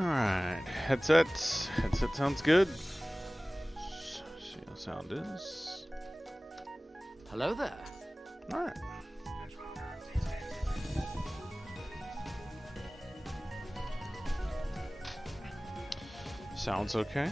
Alright, headset. Headset sounds good. See how sound is. Hello there. Alright. Sounds okay.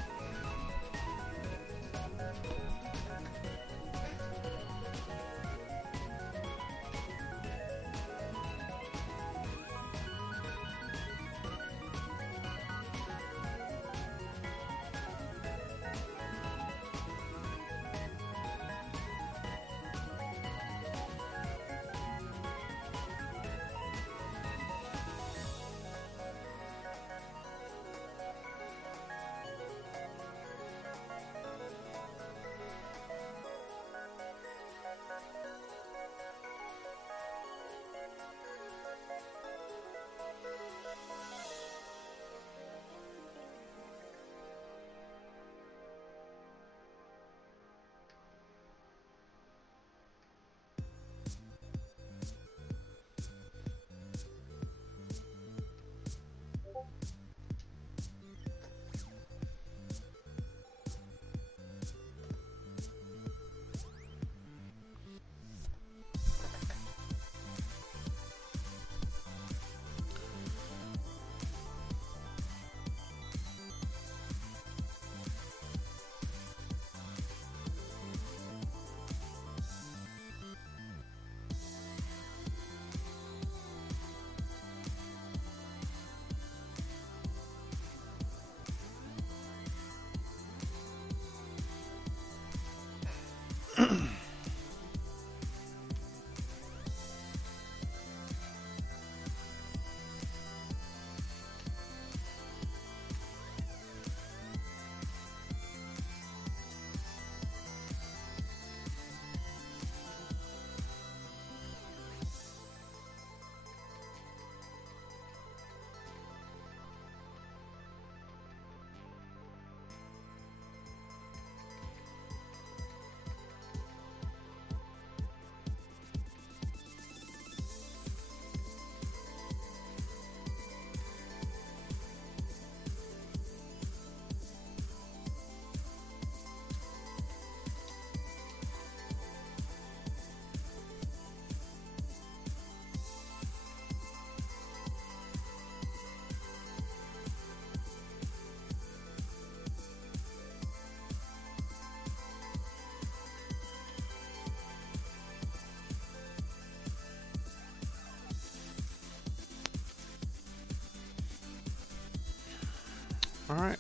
Alright.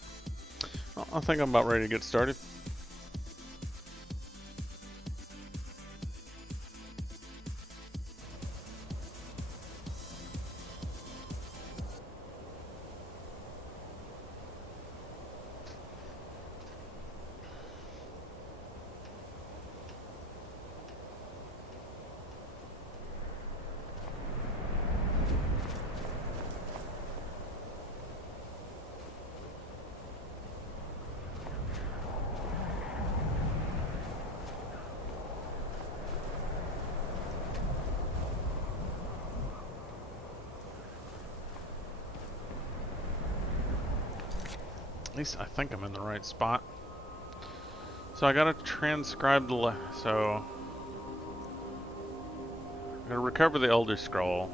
Well, I think I'm about ready to get started. At least I think I'm in the right spot. So I gotta transcribe the so I gotta recover the Elder Scroll.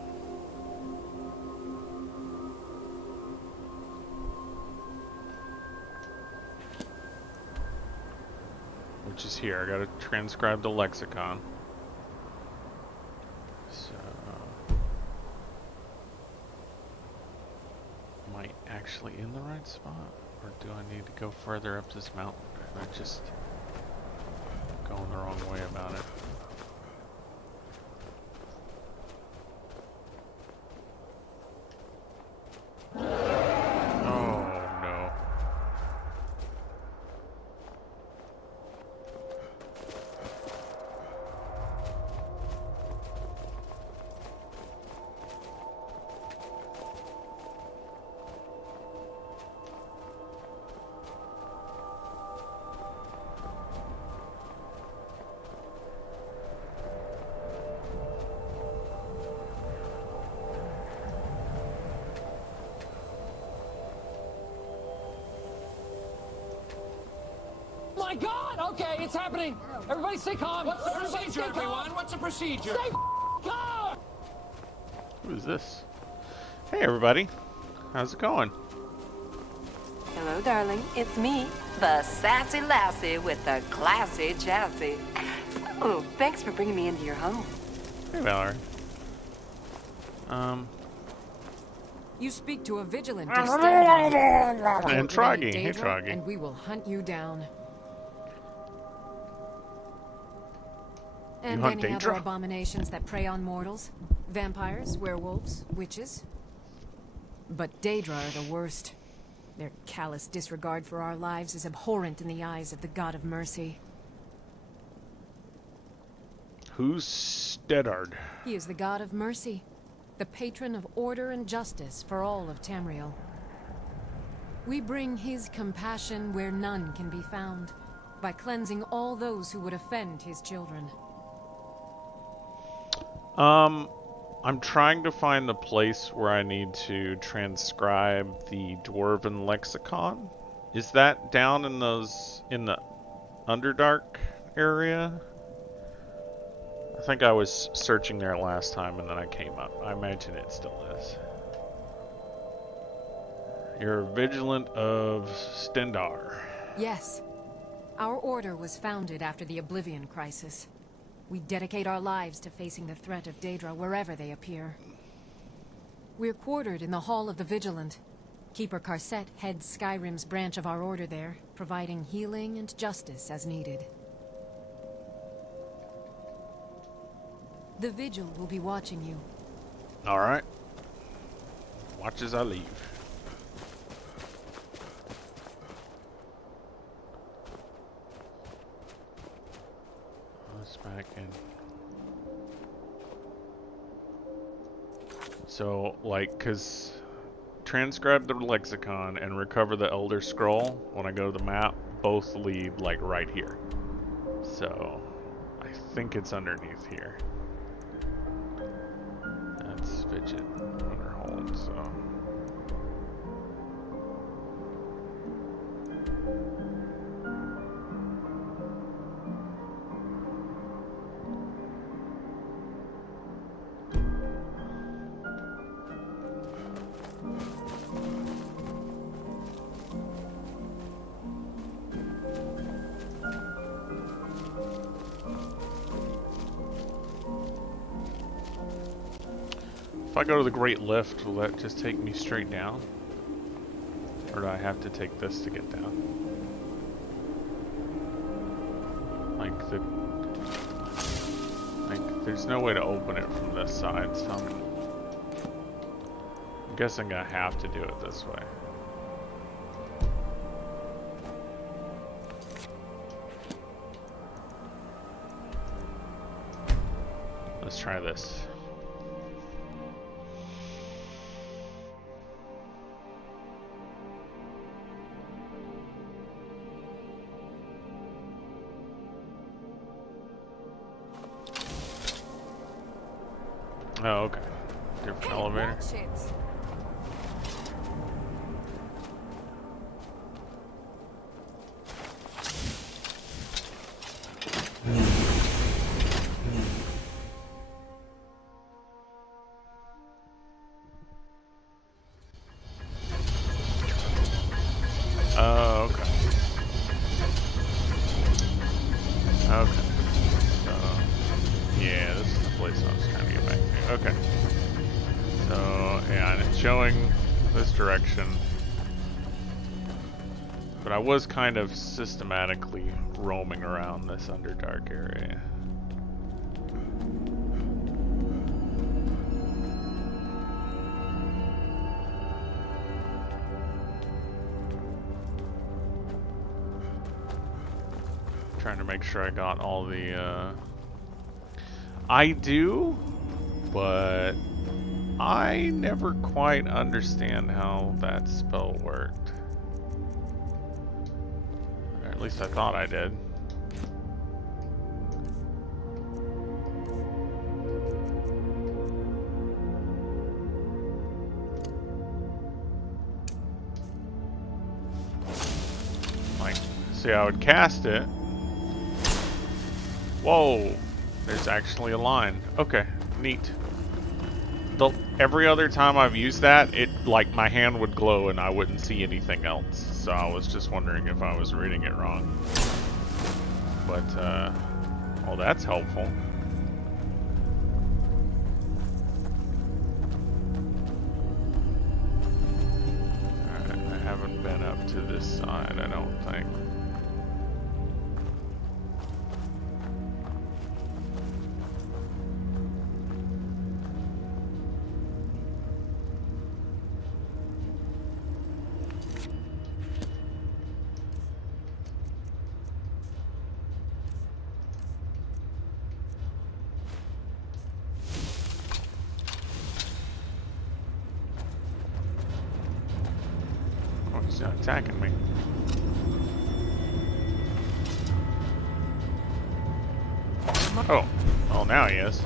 Which is here. I gotta transcribe the lexicon. So am I actually in the right spot? Or do I need to go further up this mountain? Am I just going the wrong way about it? Oh no. my God! Okay, it's happening. Everybody stay calm. What's the procedure, everyone? What's the procedure? Stay calm! Who is this? Hey, everybody. How's it going? Hello, darling. It's me, the sassy lassie with the classy chassis. Oh, thanks for bringing me into your home. Hey, Valerie. You speak to a vigilant to stand on. And Troggy. Hey, Daedra, Troggy. and we will hunt you down. And hunt any other Daedra? abominations that prey on mortals. Vampires, werewolves, witches. But Daedra are the worst. Their callous disregard for our lives is abhorrent in the eyes of the God of Mercy. Who's Steddard? He is the God of Mercy, the patron of order and justice for all of Tamriel. We bring his compassion where none can be found, by cleansing all those who would offend his children. I'm trying to find the place where I need to transcribe the Dwarven lexicon. Is that down in the Underdark area? I think I was searching there last time and then I came up. I imagine it still is. You're vigilant of Stendar. Yes. Our order was founded after the Oblivion Crisis. We dedicate our lives to facing the threat of Daedra wherever they appear. We're quartered in the Hall of the Vigilant. Keeper Karset heads Skyrim's branch of our order there, providing healing and justice as needed. The Vigil will be watching you. Alright. Watch as I leave. Let's back in. So, like, cause transcribe the lexicon and recover the Elder Scroll, when I go to the map, both lead, like, right here. So, I think it's underneath here. That's Fidget Winterhold, so... If I go to the Great Lift, will that just take me straight down? Or do I have to take this to get down? There's no way to open it from this side, so I'm guessing I have to do it this way. Let's try this. Oh, okay. Different elevator. Oh, okay. Okay. So, yeah, this is the place I was trying to get back to. Okay. So, yeah, and it's showing this direction. But I was kind of systematically roaming around this Underdark area. Trying to make sure I got all the, I do, but I never quite understand how that spell worked. Or at least I thought I did. Like, See, I would cast it. Whoa! There's actually a line. Okay, neat. Every other time I've used that, like my hand would glow and I wouldn't see anything else. So I was just wondering if I was reading it wrong. But, well, that's helpful. Alright, I haven't been up to this side, I don't think. He's not attacking me. Oh, well now he is.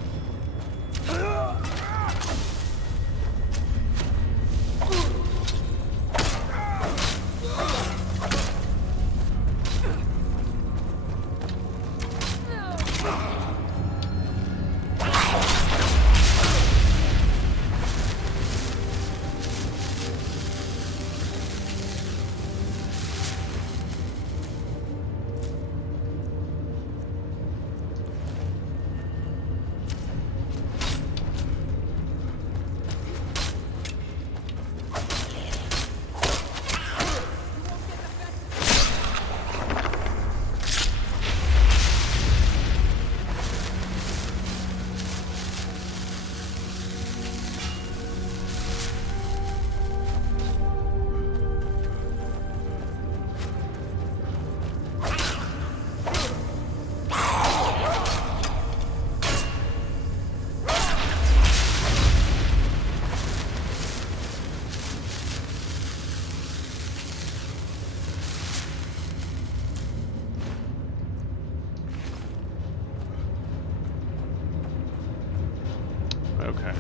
Okay.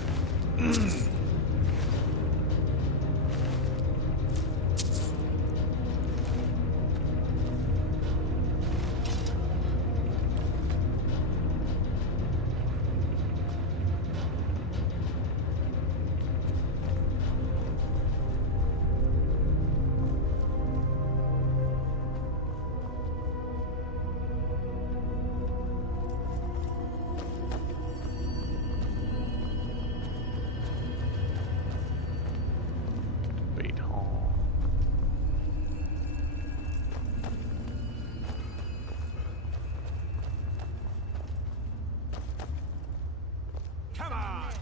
Wait, hall. Come on!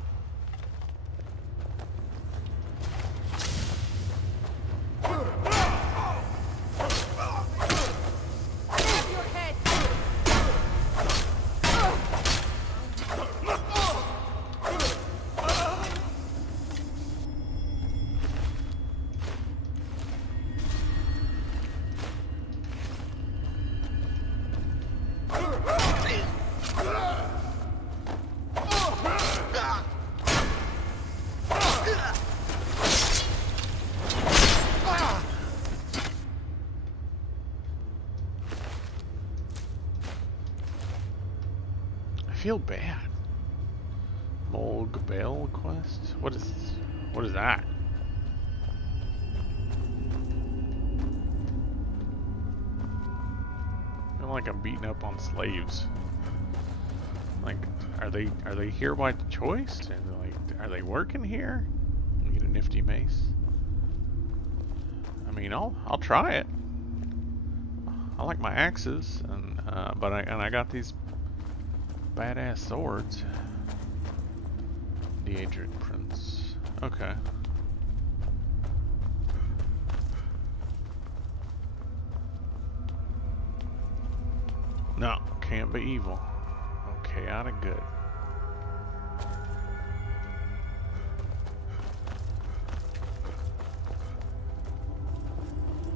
I feel bad. Molg Bale quest? What is that? I feel like I'm beating up on slaves. Like, are they here by choice? And like, are they working here? Get a nifty mace. I mean, I'll try it. I like my axes, and but I got these badass swords. The Adric Prince. Okay. No, can't be evil. Chaotic good.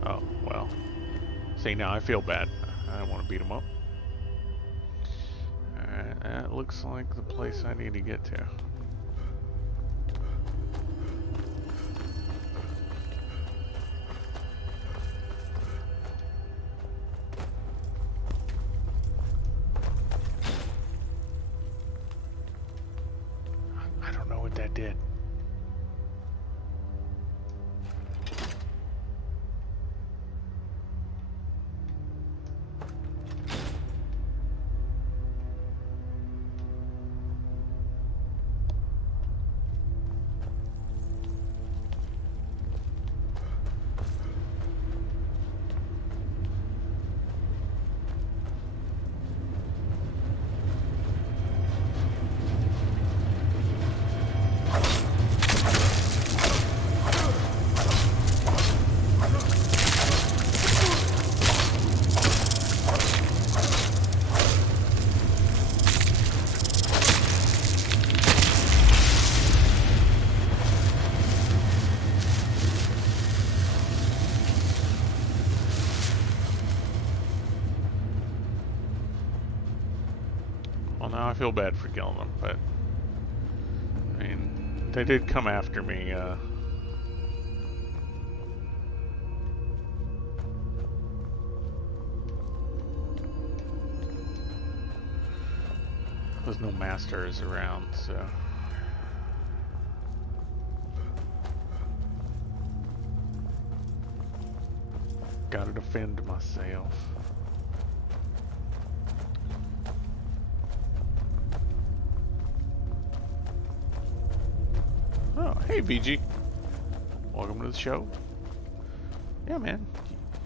Oh, well. See, now I feel bad. I don't want to beat him up. Alright, that looks like the place I need to get to. that did. Well, now I feel bad for killing them, but I mean, they did come after me. There's no masters around, so. Gotta defend myself. Oh, hey VG. Welcome to the show. Yeah, man.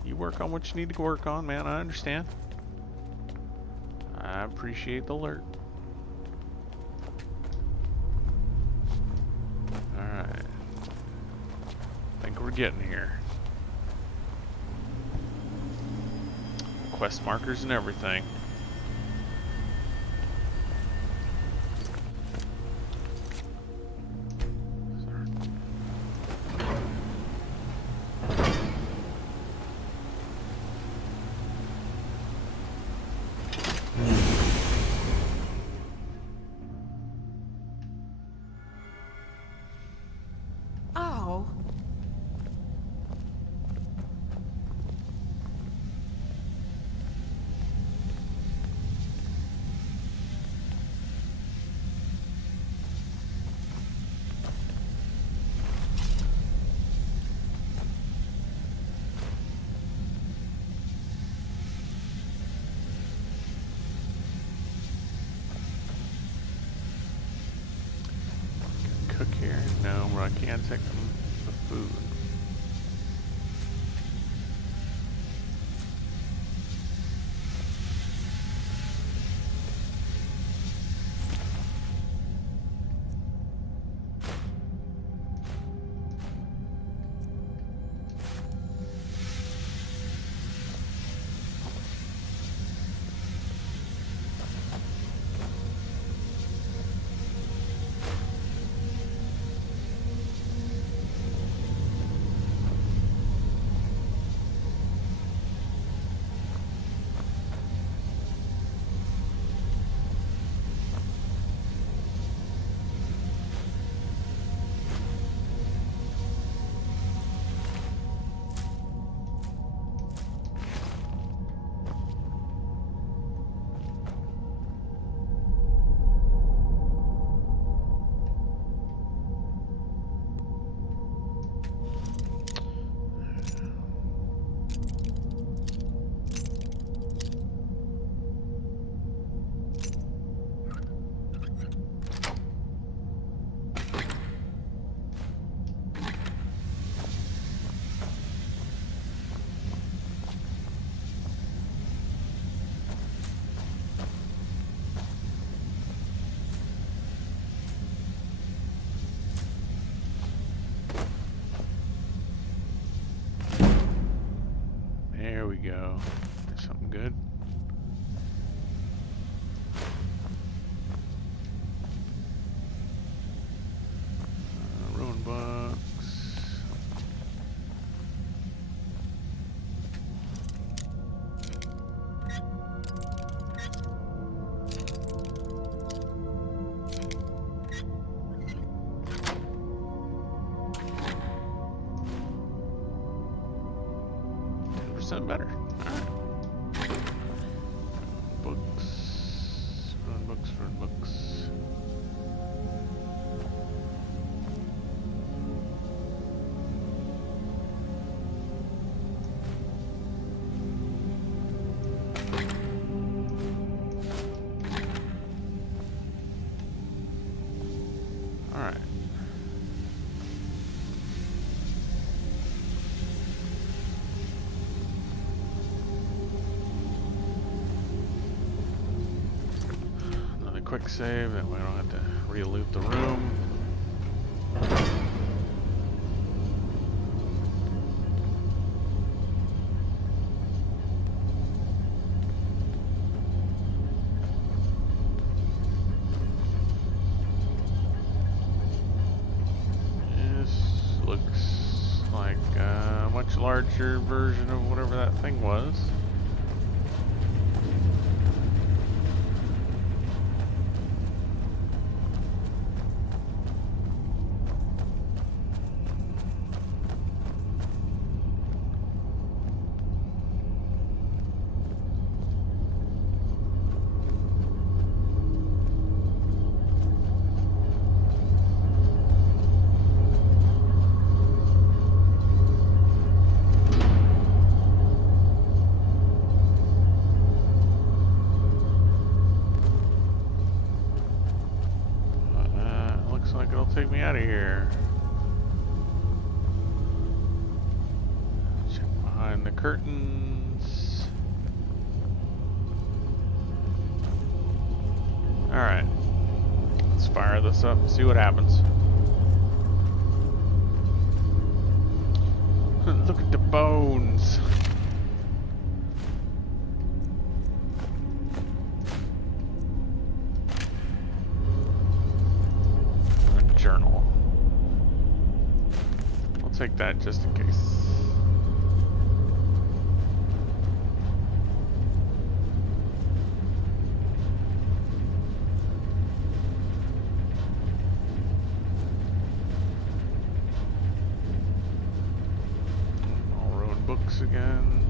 You work on what you need to work on, man. I understand. I appreciate the alert. Alright. Think we're getting here. Quest markers and everything. Oh. Cook here? No, but I can take them the food. There we go. There's something good. Ruin books. Better. Alright. Books. Run books, run books. quick save, that way I don't have to re-loot the room. This looks like a much larger version of whatever that thing was. Looks like it'll take me out of here. Check behind the curtains. Alright. Let's fire this up and see what happens. Look at the bones. Journal. I'll take that just in case. I'll ruin books again.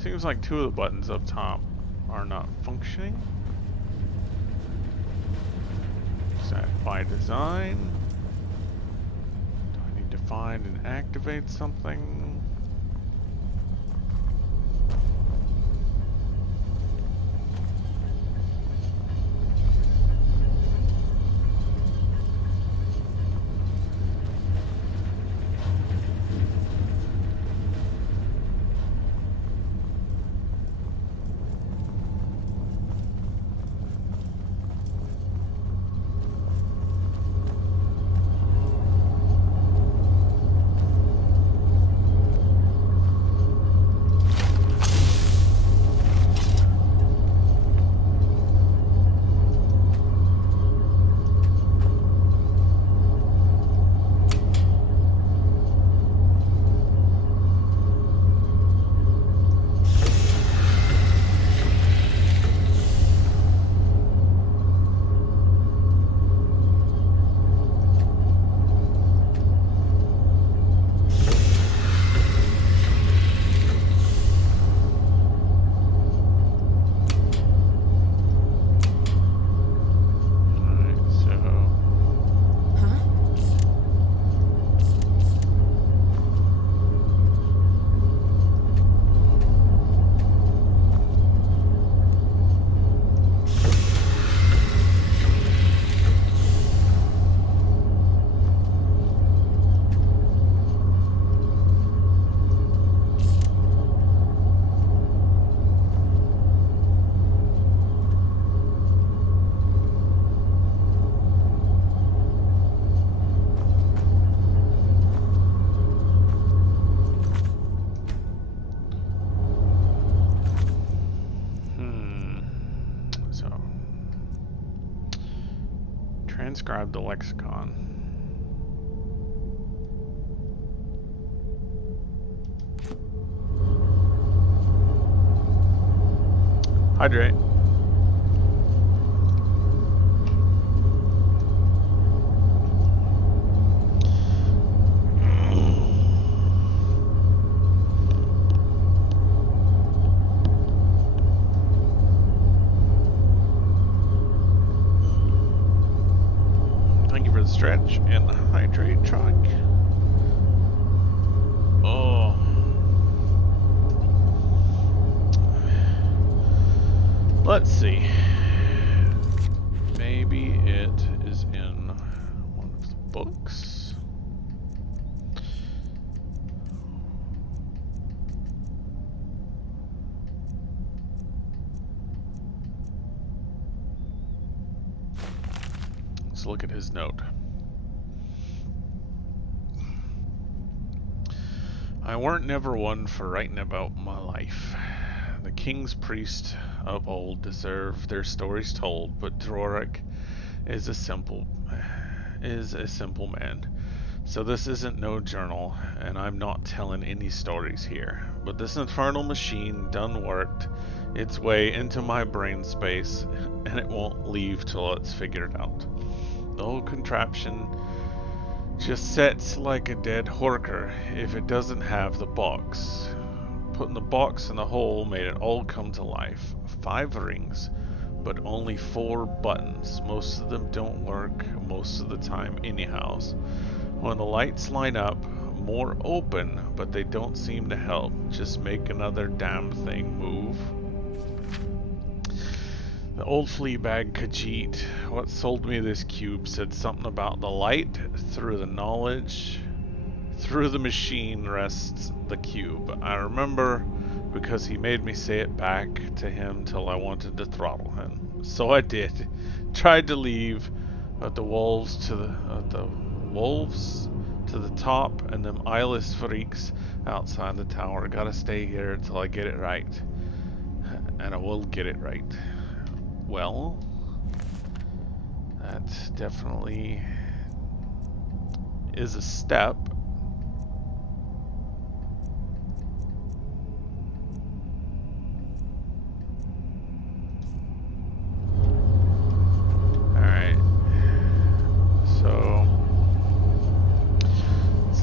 Seems like two of the buttons up top are not functioning. Is that by design? Do I need to find and activate something? Transcribe the lexicon. Hydrate. Thank you for the stretch and the hydrate truck. Oh. Let's see. Maybe it is in one of the books. Let's look at his note. I weren't never one for writing about my life. The king's priests of old deserve their stories told, but Drorik is a simple man. So this isn't no journal, and I'm not telling any stories here. But this infernal machine done worked its way into my brain space, and it won't leave till it's figured out. The whole contraption just sets like a dead horker if it doesn't have the box. Putting the box in the hole made it all come to life. 5 rings, but only 4 buttons. Most of them don't work most of the time anyhows. When the lights line up, more open, but they don't seem to help. Just make another damn thing move. The old fleabag Khajiit, what sold me this cube, said something about the light through the knowledge. Through the machine rests the cube. I remember because he made me say it back to him till I wanted to throttle him. So I did. Tried to leave, but the wolves to the top and them eyeless freaks outside the tower. Gotta stay here until I get it right. And I will get it right. Well, that definitely is a step.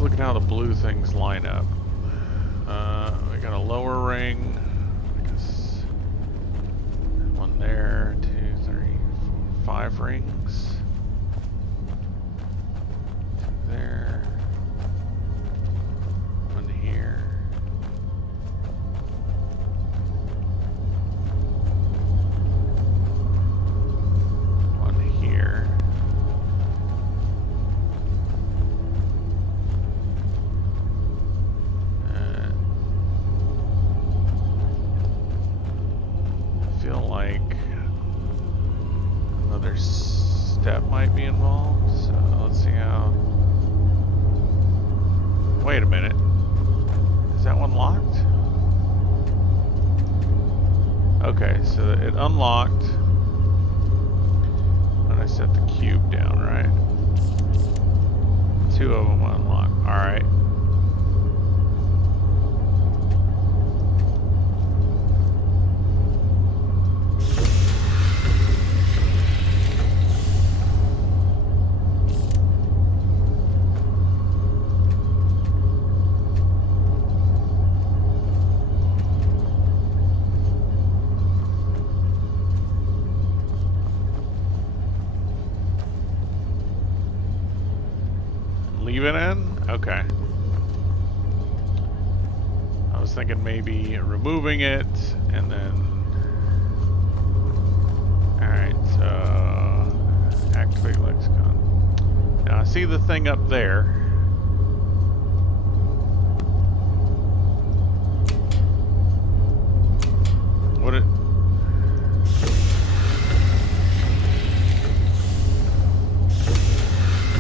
Look at how the blue things line up. We got a lower ring. I guess one there, 2, 3, 4, 5 rings. 2 there. One here. One here. Step might be involved, so let's see how. Wait a minute. Is that one locked? Okay, so it unlocked when I set the cube down, right? 2 of them unlocked. Alright. Leave it in? Okay. I was thinking maybe removing it and then. Alright, so activate lexicon. Now I see the thing up there. What it.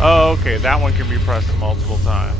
Oh, okay, that one can be pressed multiple times.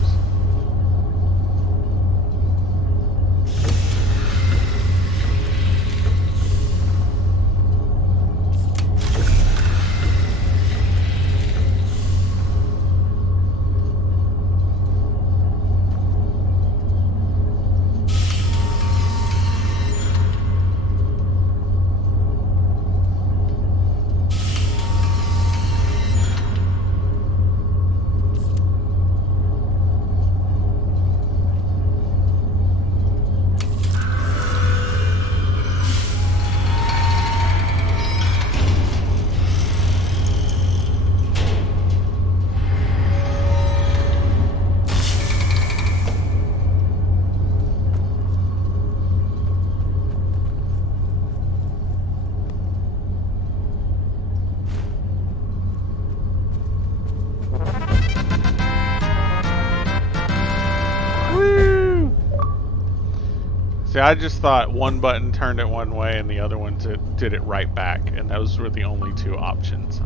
See, I just thought one button turned it one way and the other one did it right back, and those were the only two options.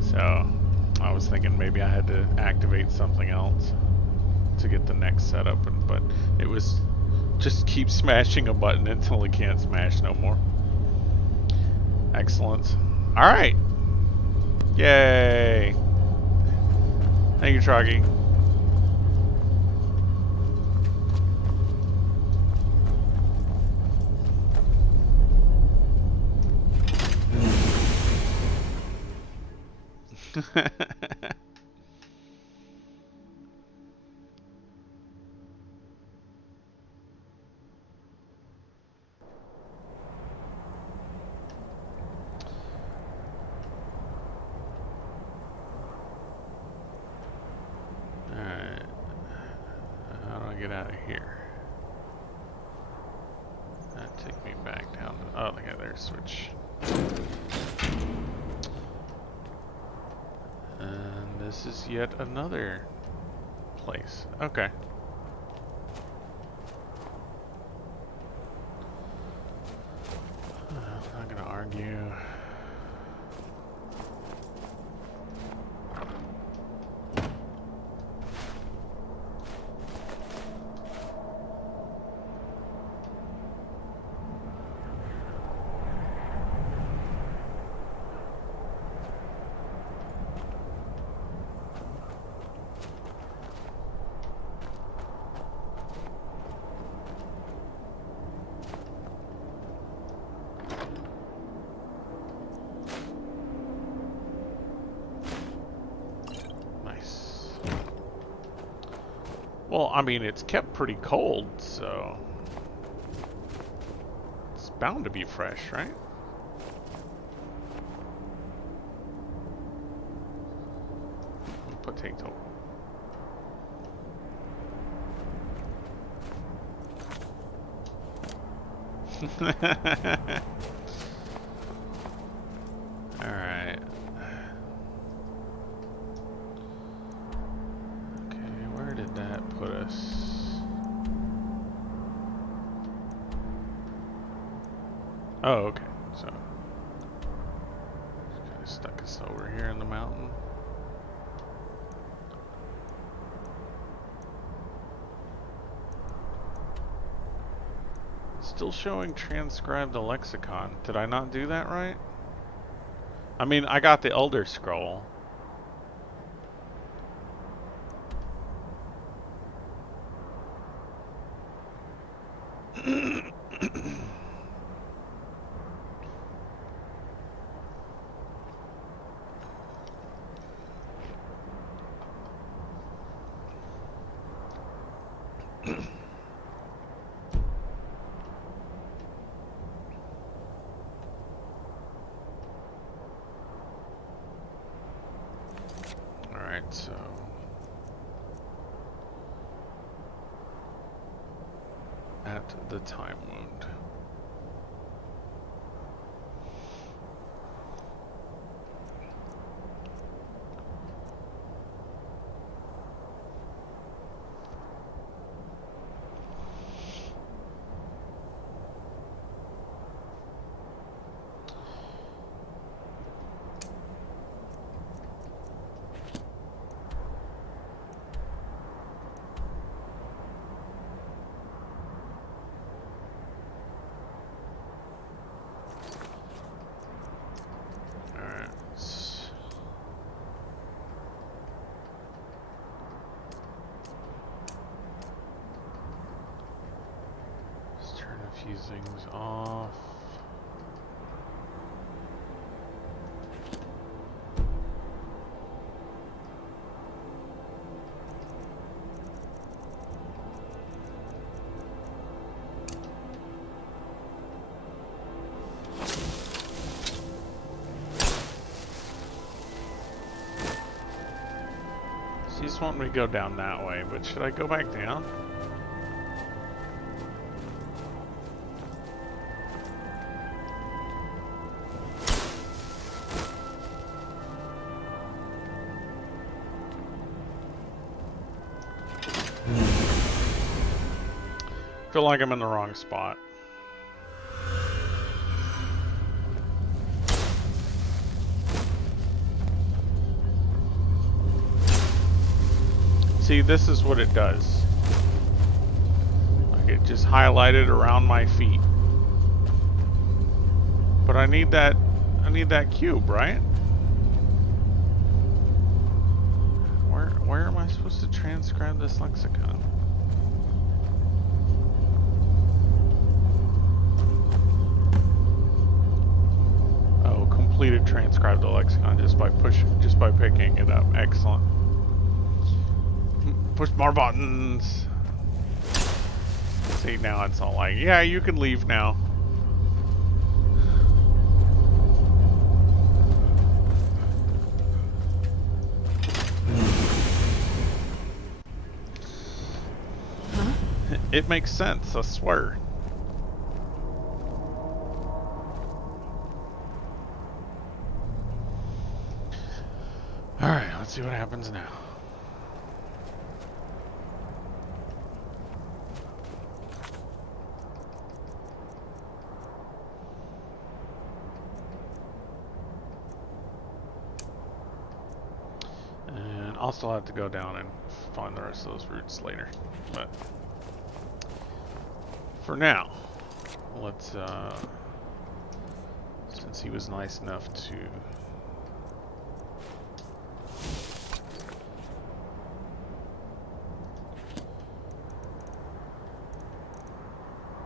So, I was thinking maybe I had to activate something else to get the next setup, but it was just keep smashing a button until it can't smash no more. Excellent. Alright. Yay. Thank you, Troggy. Alright. How do I get out of here? That take me back down to... Oh, okay, there's switch. And this is yet another place. Okay. I'm not gonna argue. Well, I mean, it's kept pretty cold, so it's bound to be fresh, right? Potato. All right. Did that put us? Oh, okay. So, just kind of stuck us over here in the mountain. Still showing transcribe the lexicon. Did I not do that right? I mean, I got the Elder Scroll. Alright, so at the time wound. Few things off. She's wanting me to go down that way, but should I go back down? feel like I'm in the wrong spot. See, this is what it does. Like, it just highlighted around my feet. But I need that cube, right? Where am I supposed to transcribe this lexicon? Oh, completed transcribe the lexicon just by picking it up. Excellent. Push more buttons. See, now it's all like, yeah, you can leave now. It makes sense, I swear. Alright, let's see what happens now. And I'll still have to go down and find the rest of those routes later. But for now, let's, since he was nice enough to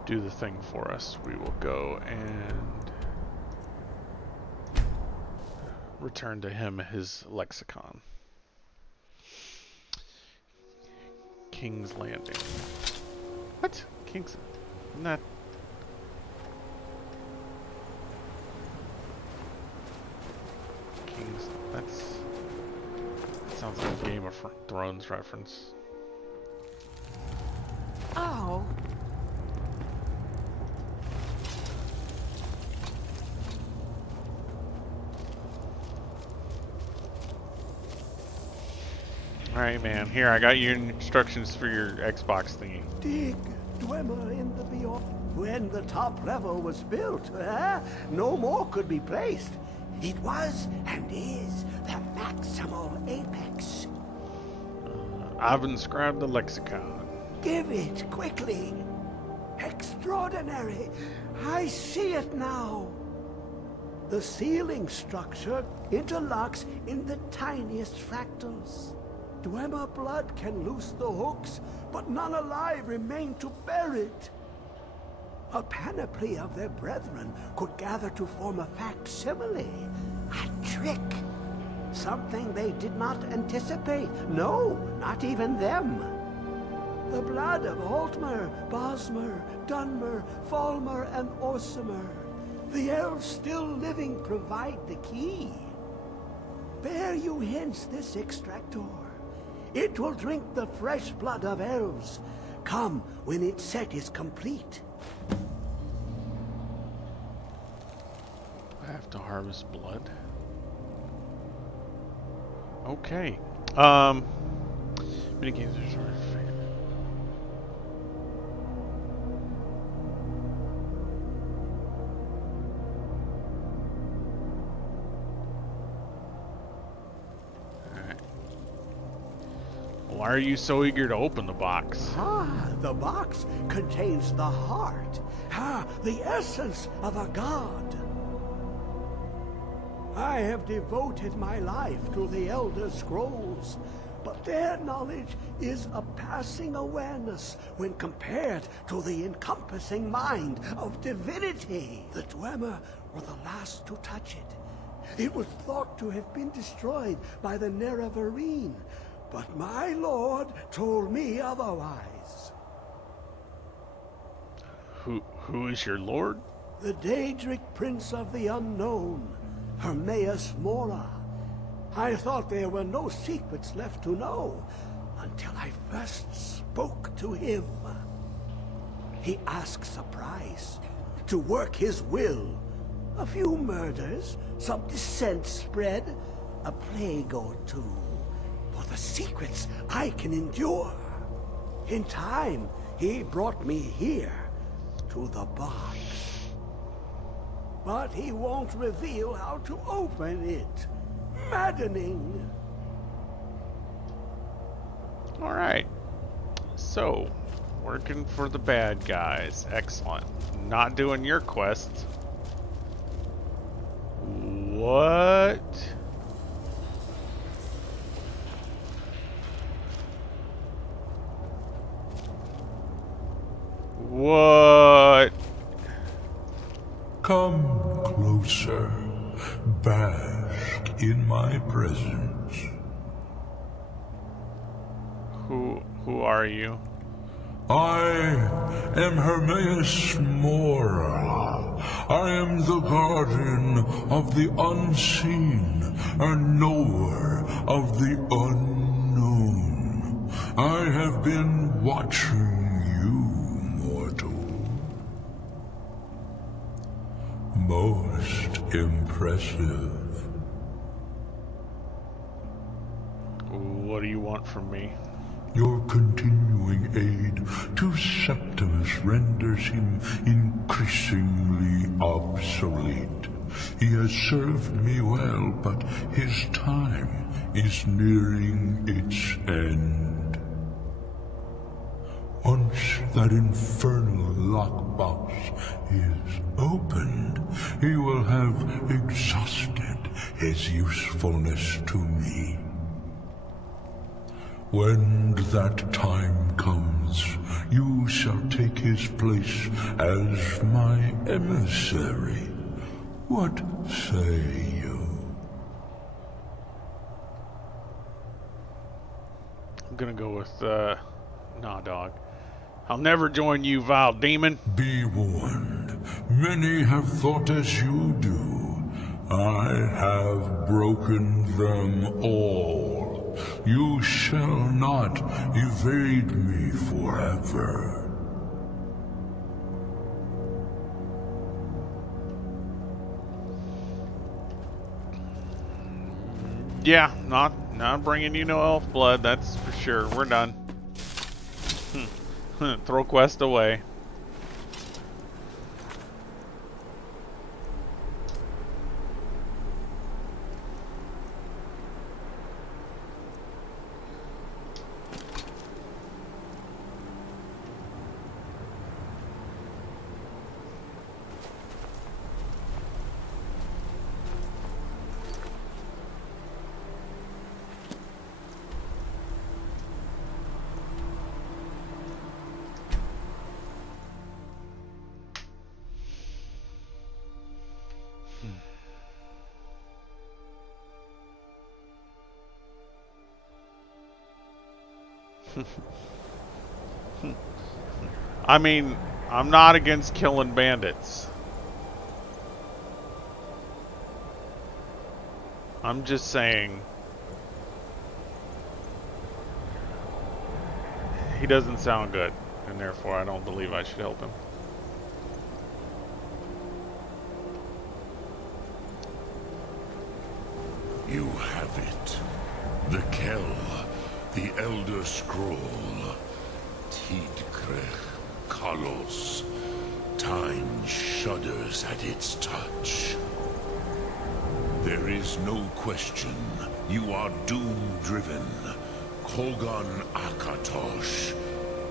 do the thing for us, we will go and return to him his lexicon. King's Landing. What? King's... Not... King's... That sounds like a Game of Thrones reference. Oh. Alright, man. Here, I got your instructions for your Xbox thingy. Dig Dwemer in the beyond. When the top level was built, no more could be placed. It was and is the maximal apex. I've inscribed the lexicon. Give it quickly. Extraordinary. I see it now. The ceiling structure interlocks in the tiniest fractals. Dwemer blood can loose the hooks, but none alive remain to bear it. A panoply of their brethren could gather to form a facsimile, a trick. Something they did not anticipate. No, not even them. The blood of Altmer, Bosmer, Dunmer, Falmer, and Orsimer. The elves still living provide the key. Bear you hence this extractor. It will drink the fresh blood of elves. Come when its set is complete. I have to harvest blood. Okay. Minigames are sort of figured. Why are you so eager to open the box? The box contains the heart. The essence of a god. I have devoted my life to the Elder Scrolls, but their knowledge is a passing awareness when compared to the encompassing mind of divinity. The Dwemer were the last to touch it. It was thought to have been destroyed by the Nerevarine, but my lord told me otherwise. Who is your lord? The Daedric Prince of the Unknown, Hermaeus Mora. I thought there were no secrets left to know until I first spoke to him. He asks a price to work his will. A few murders, some dissent spread, a plague or two. For the secrets I can endure. In time, He brought me here, to the box. But he won't reveal how to open it. Maddening. Alright. So, working for the bad guys. Excellent. Not doing your quest. What? What? Come closer. Bask in my presence. Who are you? I am Hermaeus Mora. I am the guardian of the unseen, a knower of the unknown. I have been watching you, mortal. Most impressive. What do you want from me? Your continuing aid to Septimus renders him increasingly obsolete. He has served me well, but his time is nearing its end. Once that infernal lockbox is opened, he will have exhausted his usefulness to me. When that time comes, you shall take his place as my emissary. What say you? I'm gonna go with, nah, dog. I'll never join you, vile demon. Be warned, many have thought as you do. I have broken them all. You shall not evade me forever. Yeah, not bringing you no elf blood, that's for sure. We're done. Throw quest away. I mean, I'm not against killing bandits. I'm just saying he doesn't sound good, and therefore I don't believe I should help him. You have it. The Kell, the Elder Scroll. Tidkrech Kalos. Time shudders at its touch. There is no question. You are doom-driven. Kogan Akatosh.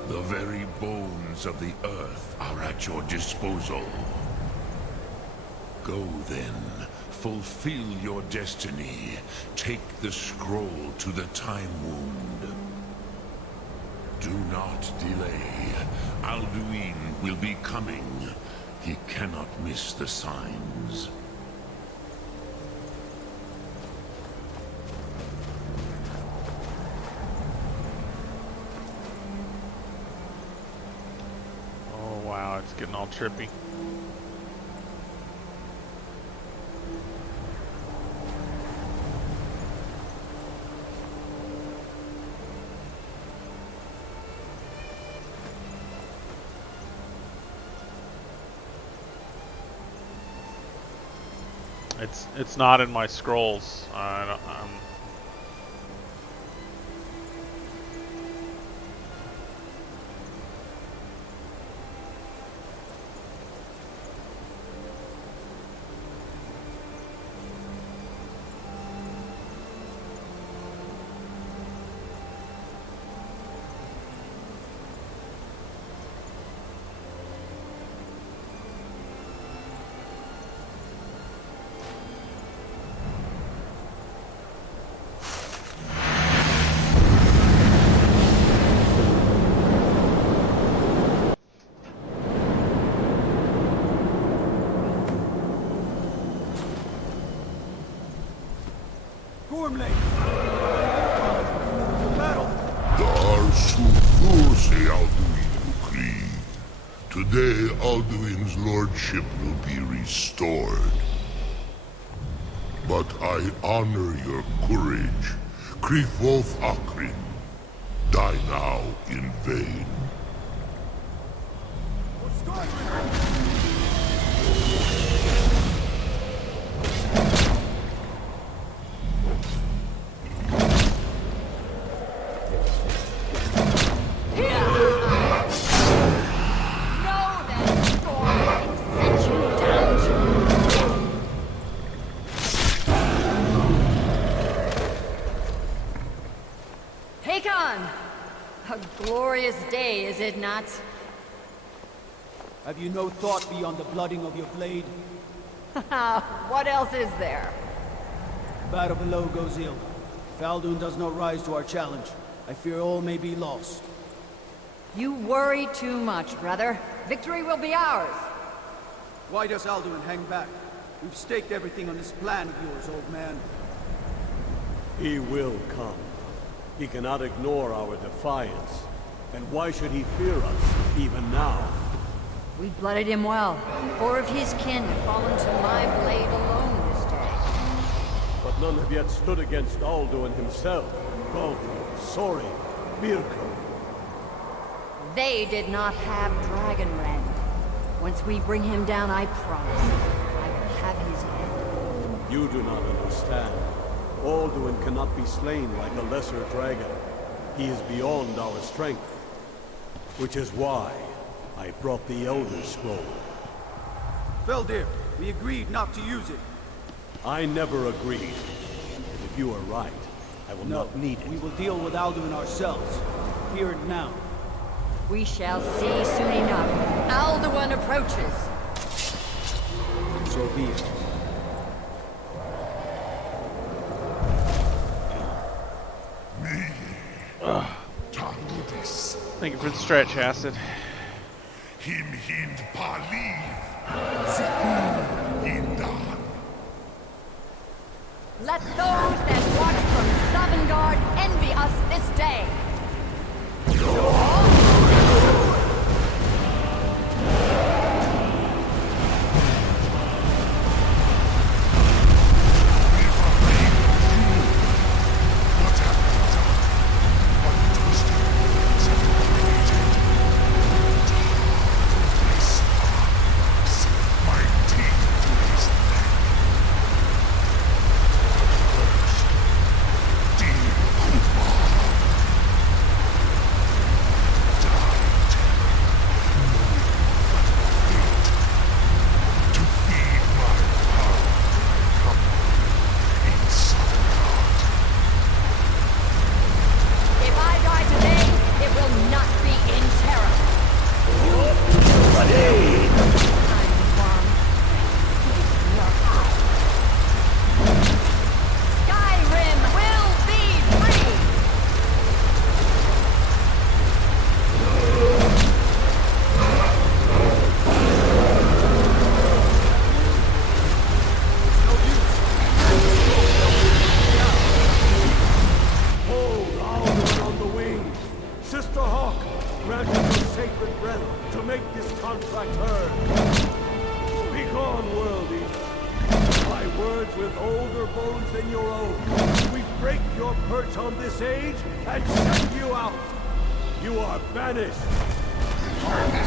The very bones of the earth are at your disposal. Go then. Fulfill your destiny. Take the scroll to the Time Wound. Do not delay. Alduin will be coming. He cannot miss the signs. Oh wow, it's getting all trippy. It's not in my scrolls. Stormlake! Battle! Dar Sulfur se Alduin Ukri. Today, Alduin's lordship will be restored. But I honor your courage. Krifwolf Akrin. Die now in vain. A glorious day, is it not? Have you no thought beyond the blooding of your blade? What else is there? Battle below goes ill. If Alduin does not rise to our challenge, I fear all may be lost. You worry too much, brother. Victory will be ours. Why does Alduin hang back? We've staked everything on this plan of yours, old man. He will come. He cannot ignore our defiance. And why should he fear us, even now? We blooded him well. 4 of his kin have fallen to my blade alone this day. But none have yet stood against Alduin himself. Galtro, Sori, Mirko. They did not have Dragonrend. Once we bring him down, I promise, I will have his head. You do not understand. Alduin cannot be slain like a lesser dragon. He is beyond our strength. Which is why I brought the Elder Scroll. Feldir, we agreed not to use it. I never agreed. And if you are right, I will not need it. We will deal with Alduin ourselves. Here and now. We shall see soon enough. Alduin approaches. So be it. Thank you for the stretch, Acid. Him hind paliv. Indan. Let those that watch from Sovngarde envy us this day. Skyrim will be free! Hold Alduin on the wing. Sister Hawk, grant him your sacred breath to make this contract heard. Begone, World Eater. By words with older bones than your own, we break your perch on this age and send you out. You are banished. Counsel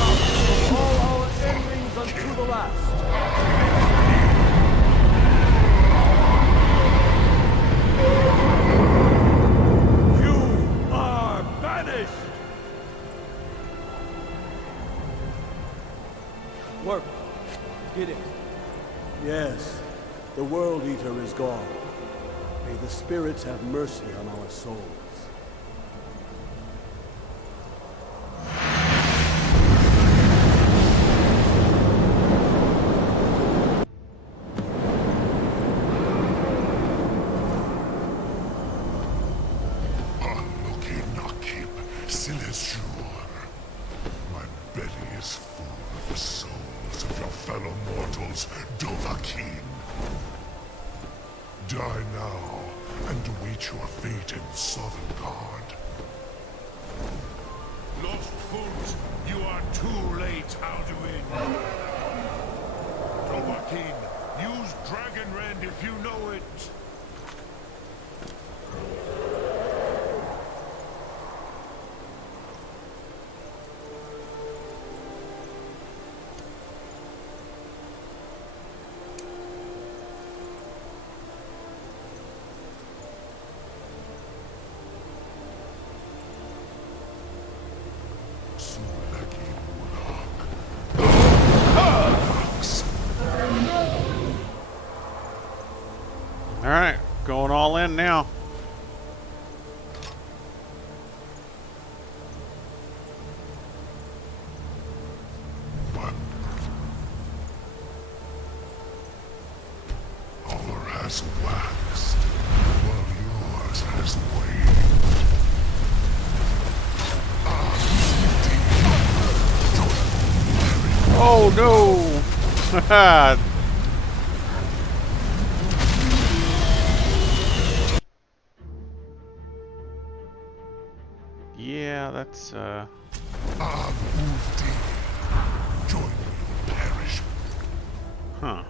out of all our endings unto the last. You are banished! Work. Did it. Yes, the World Eater is gone. May the spirits have mercy on our souls. Anuki Nakib Silesur. My belly is full of the souls of your fellow mortals, Dovahkiin. Die now, and await your fate in Sovngarde. Lost foot, you are too late, Alduin. Dovahkiin, use Dragon Rend if you know it. Alright, going all in now. But our has waxed, while yours has waned. Oh no! Yeah, that's Join me, perish. huh.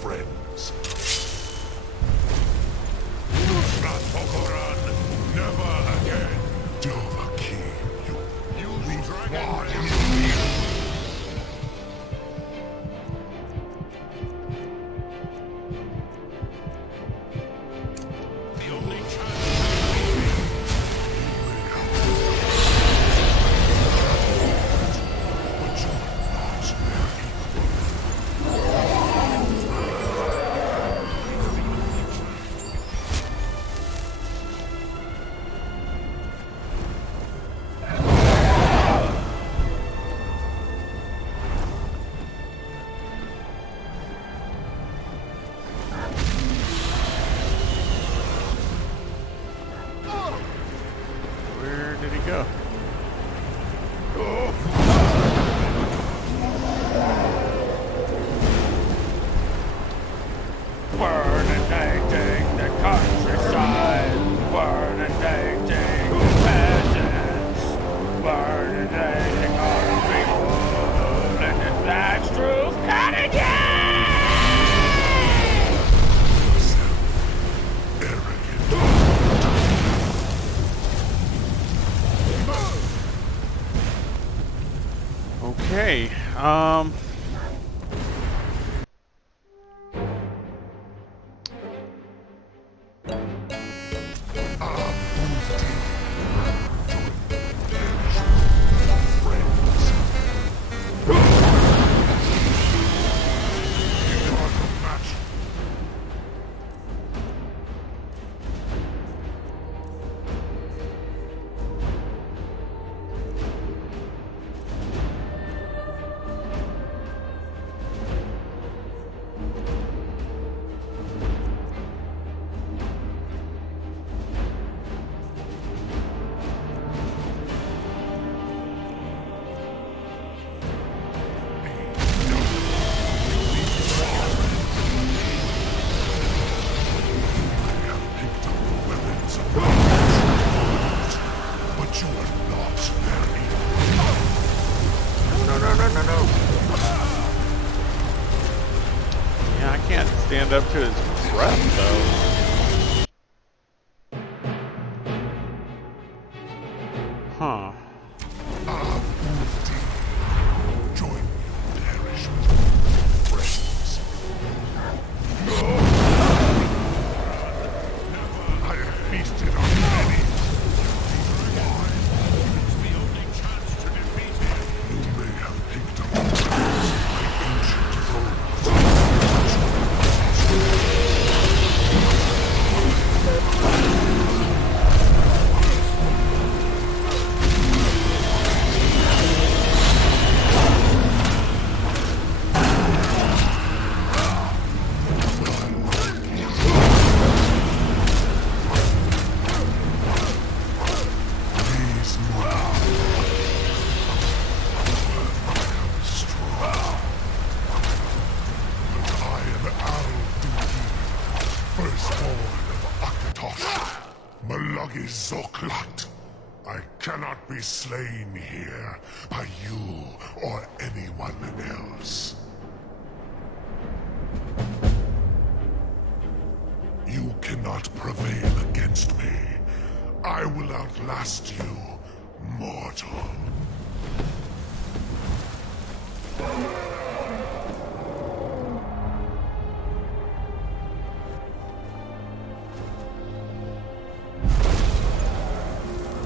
Friends. Ratogoran, never again. Dovahkiin, you Use Dragon what Rend. The only but you're not their equal. Where did he go? Burninating the countryside, burninating the peasants, burninating our people, and that's truth cutting Okay, yeah, I can't stand up to his breath though. Huh. Join me, perish. Friends. I have feasted on many. It's the only chance to defeat him. You may have picked up my ancient foes. Firstborn of Akatosh, Malagi Zoklat. I cannot be slain here by you or anyone else. You cannot prevail against me. I will outlast you, mortal.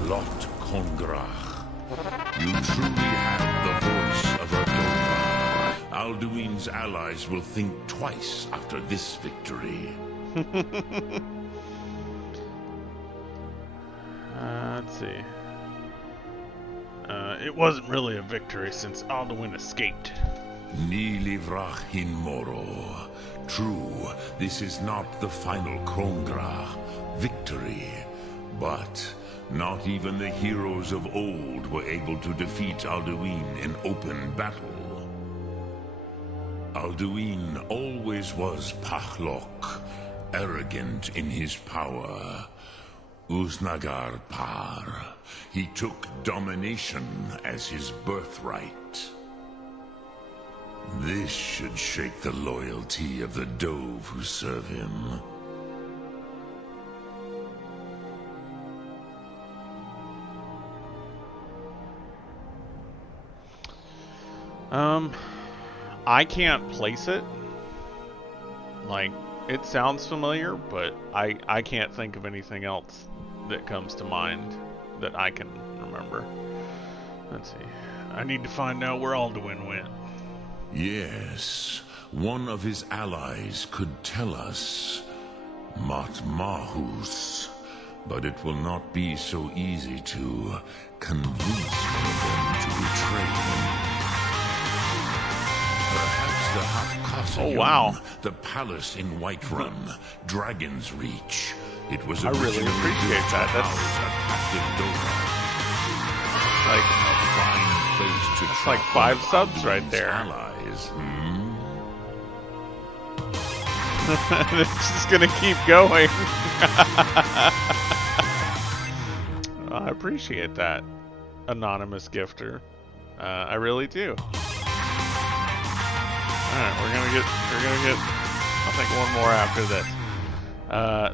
Lot Kongrach. You truly have the voice of Erdova. Alduin's allies will think twice after this victory. Let's see. It wasn't really a victory since Alduin escaped. Ni livrach hin moro. True, this is not the final Krongra victory, but not even the heroes of old were able to defeat Alduin in open battle. Alduin always was Pahlok, arrogant in his power. Uznagar Par. He took domination as his birthright. This should shake the loyalty of the Dove who serve him. I can't place it. Like, it sounds familiar, but I can't think of anything else that comes to mind that I can remember. Let's see. I need to find out where Alduin went. Yes, one of his allies could tell us. Matmahus. But it will not be so easy to convince one of them to betray him. Perhaps the Hafkasayun, Oh, wow. the palace in Whiterun, Dragon's Reach. It was I really originally appreciate built to that. That's house a captive Dora. like A fine place to that's trap like 5 one of subs right Alduin's there. Allies, hmm? It's just gonna keep going. I appreciate that, anonymous gifter. I really do. Alright, we're gonna get, I think, one more after this.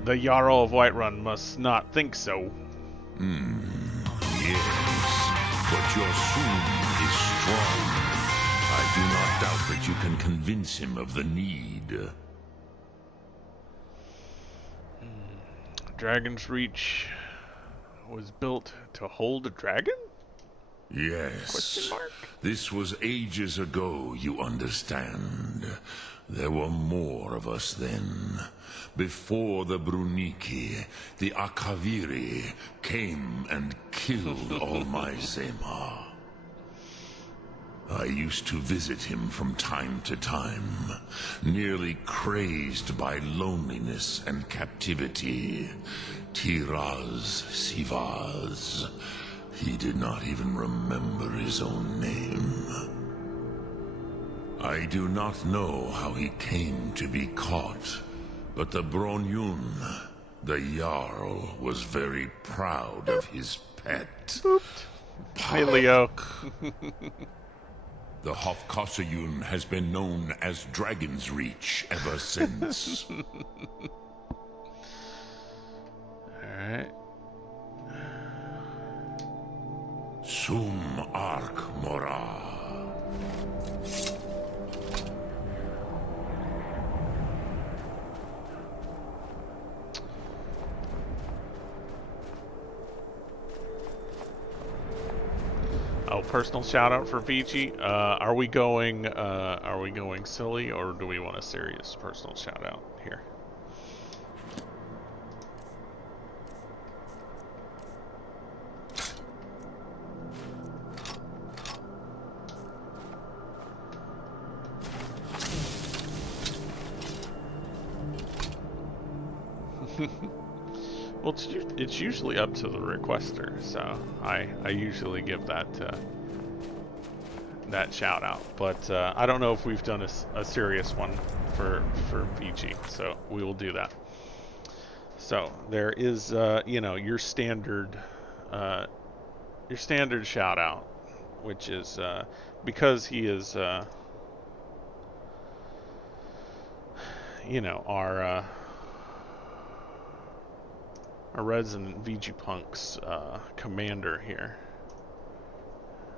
The Jarl of Whiterun must not think so. Yes, but your Soon is strong. I do not doubt that you can convince him of the need. Dragon's Reach was built to hold a dragon? Yes. Question mark? This was ages ago, you understand. There were more of us then. Before the Bruniki, the Akaviri came and killed all my Zema. I used to visit him from time to time, nearly crazed by loneliness and captivity. Tiraz Sivaz. He did not even remember his own name. I do not know how he came to be caught, but the Bronyun, the Jarl, was very proud of his pet. Hey, Leo. The Hofkosayun has been known as Dragon's Reach ever since. Alright. Sum Ark Mora. Oh, personal shout out for Vici. Are we going silly, or do we want a serious personal shout out here? Well, it's usually up to the requester, so I usually give that that shout out. But I don't know if we've done a serious one for VG, so we will do that. So there is, you know, your standard shout out, which is because he is, you know, our resident VG Punks commander here.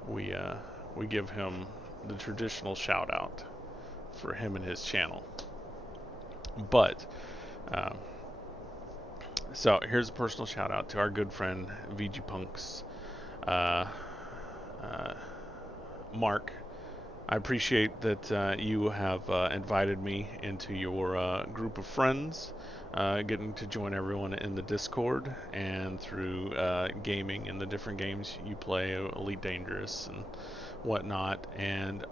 We give him the traditional shout out for him and his channel. But so here's a personal shout out to our good friend VG Punks, Mark. I appreciate that you have invited me into your group of friends, getting to join everyone in the Discord and through gaming and the different games you play, Elite Dangerous and whatnot. And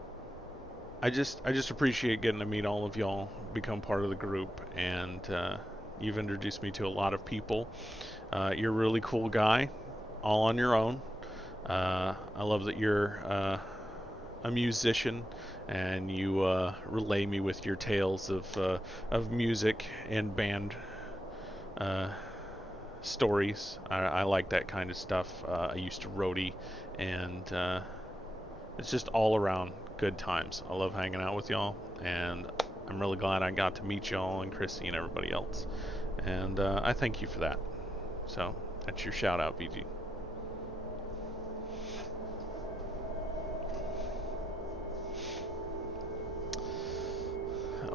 I just appreciate getting to meet all of y'all, become part of the group, and you've introduced me to a lot of people. You're a really cool guy, all on your own. I love that you're a musician, and you relay me with your tales of music and band stories. I like that kind of stuff. I used to roadie, and it's just all around good times. I love hanging out with y'all, and I'm really glad I got to meet y'all and Chrissy and everybody else. And I thank you for that. So that's your shout out, VG.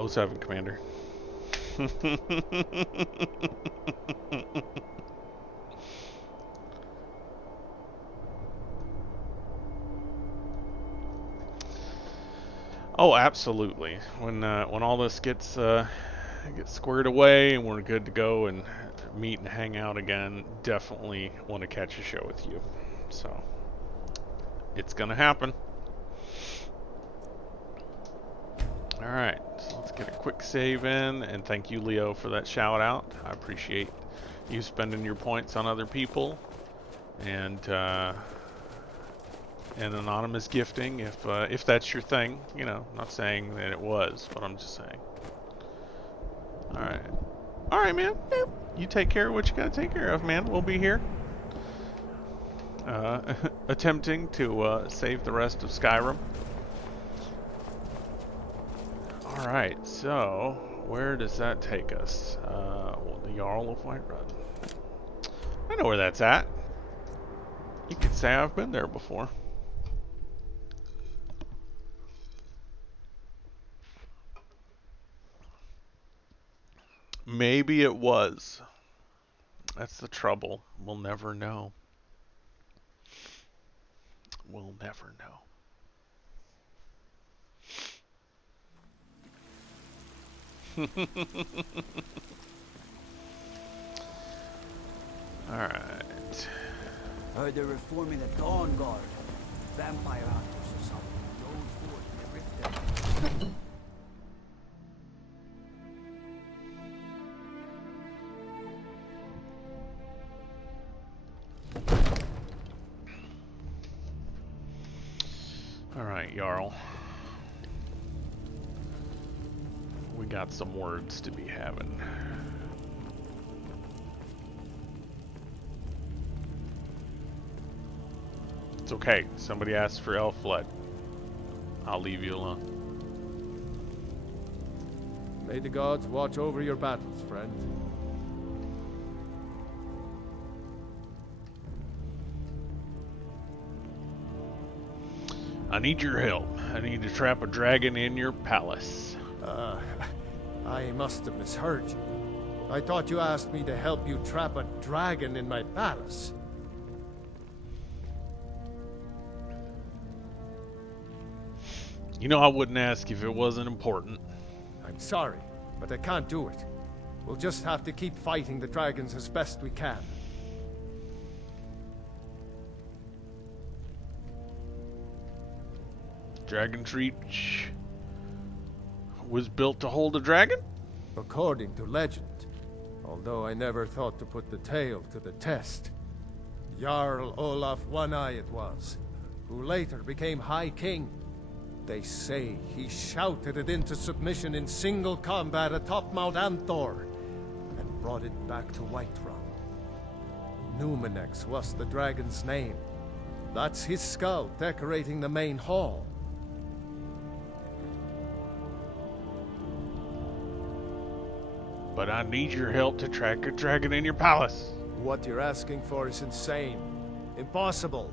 07 Commander. Oh, absolutely. When all this gets squared away and we're good to go and meet and hang out again, definitely want to catch a show with you. So it's gonna happen. Alright, so let's get a quick save in, and thank you, Leo, for that shout out. I appreciate you spending your points on other people, and anonymous gifting, if that's your thing. You know, not saying that it was, but I'm just saying. Alright, man. You take care of what you gotta take care of, man. We'll be here. Attempting to save the rest of Skyrim. Alright, so where does that take us? Well, the Jarl of Whiterun. I know where that's at. You could say I've been there before. Maybe it was. That's the trouble. We'll never know. We'll never know. Alright. Heard they're reforming the Dawn Guard. Vampire hunters or something. Road forth in the rift. Alright, Jarl. We got some words to be having. It's okay. Somebody asked for elf blood. I'll leave you alone. May the gods watch over your battles, friend. I need your help. I need to trap a dragon in your palace. I must have misheard you. I thought you asked me to help you trap a dragon in my palace. You know I wouldn't ask if it wasn't important. I'm sorry, but I can't do it. We'll just have to keep fighting the dragons as best we can. Dragon's Reach was built to hold a dragon? According to legend. Although I never thought to put the tale to the test. Jarl Olaf One-Eye it was, who later became High King. They say he shouted it into submission in single combat atop Mount Anthor, and brought it back to Whiterun. Numenex was the dragon's name. That's his skull decorating the main hall. But I need your help to track a dragon in your palace. What you're asking for is insane. Impossible.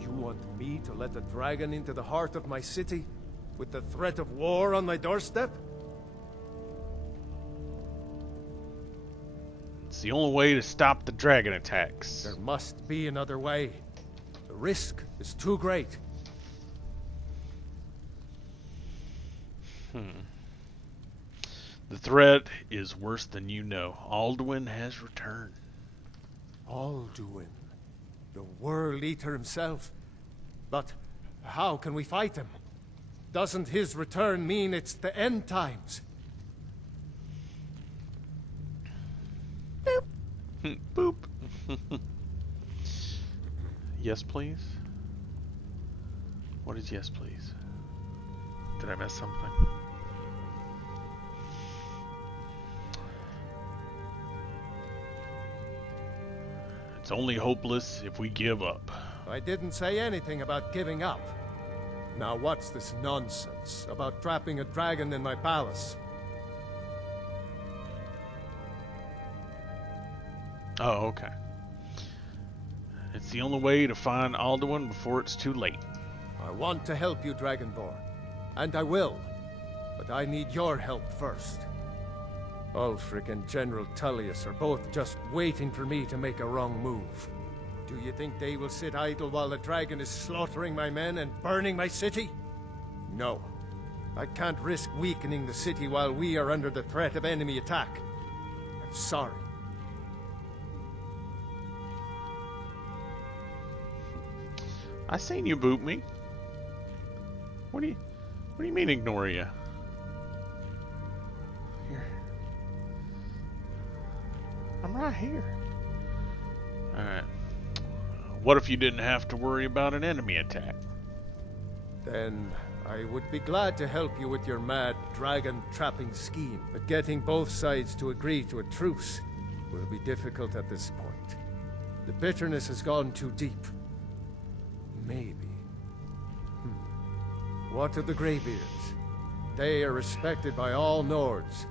You want me to let a dragon into the heart of my city? With the threat of war on my doorstep? It's the only way to stop the dragon attacks. There must be another way. The risk is too great. The threat is worse than you know. Alduin has returned. Alduin, the World Eater himself. But how can we fight him? Doesn't his return mean it's the end times? Boop. Boop. Yes, please? What is yes, please? Did I miss something? It's only hopeless if we give up. I didn't say anything about giving up. Now what's this nonsense about trapping a dragon in my palace? Oh, okay. It's the only way to find Alduin before it's too late. I want to help you, Dragonborn. And I will. But I need your help first. Ulfric and General Tullius are both just waiting for me to make a wrong move. Do you think they will sit idle while the dragon is slaughtering my men and burning my city? No. I can't risk weakening the city while we are under the threat of enemy attack. I'm sorry. I seen you boot me. What do you mean ignore you? Here. I'm right here. Alright. What if you didn't have to worry about an enemy attack? Then I would be glad to help you with your mad dragon trapping scheme. But getting both sides to agree to a truce will be difficult at this point. The bitterness has gone too deep. Maybe. What of the Greybeards? They are respected by all Nords.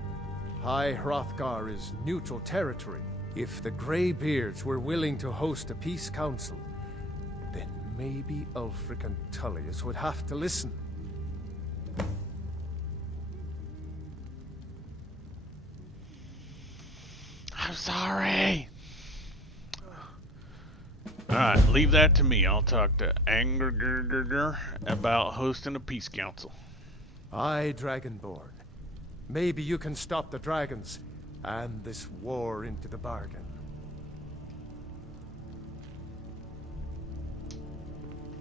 High Hrothgar is neutral territory. If the Greybeards were willing to host a peace council, then maybe Ulfric and Tullius would have to listen. I'm sorry. Alright, leave that to me. I'll talk to Angr about hosting a peace council. Aye, Dragonborn. Maybe you can stop the dragons, and this war into the bargain.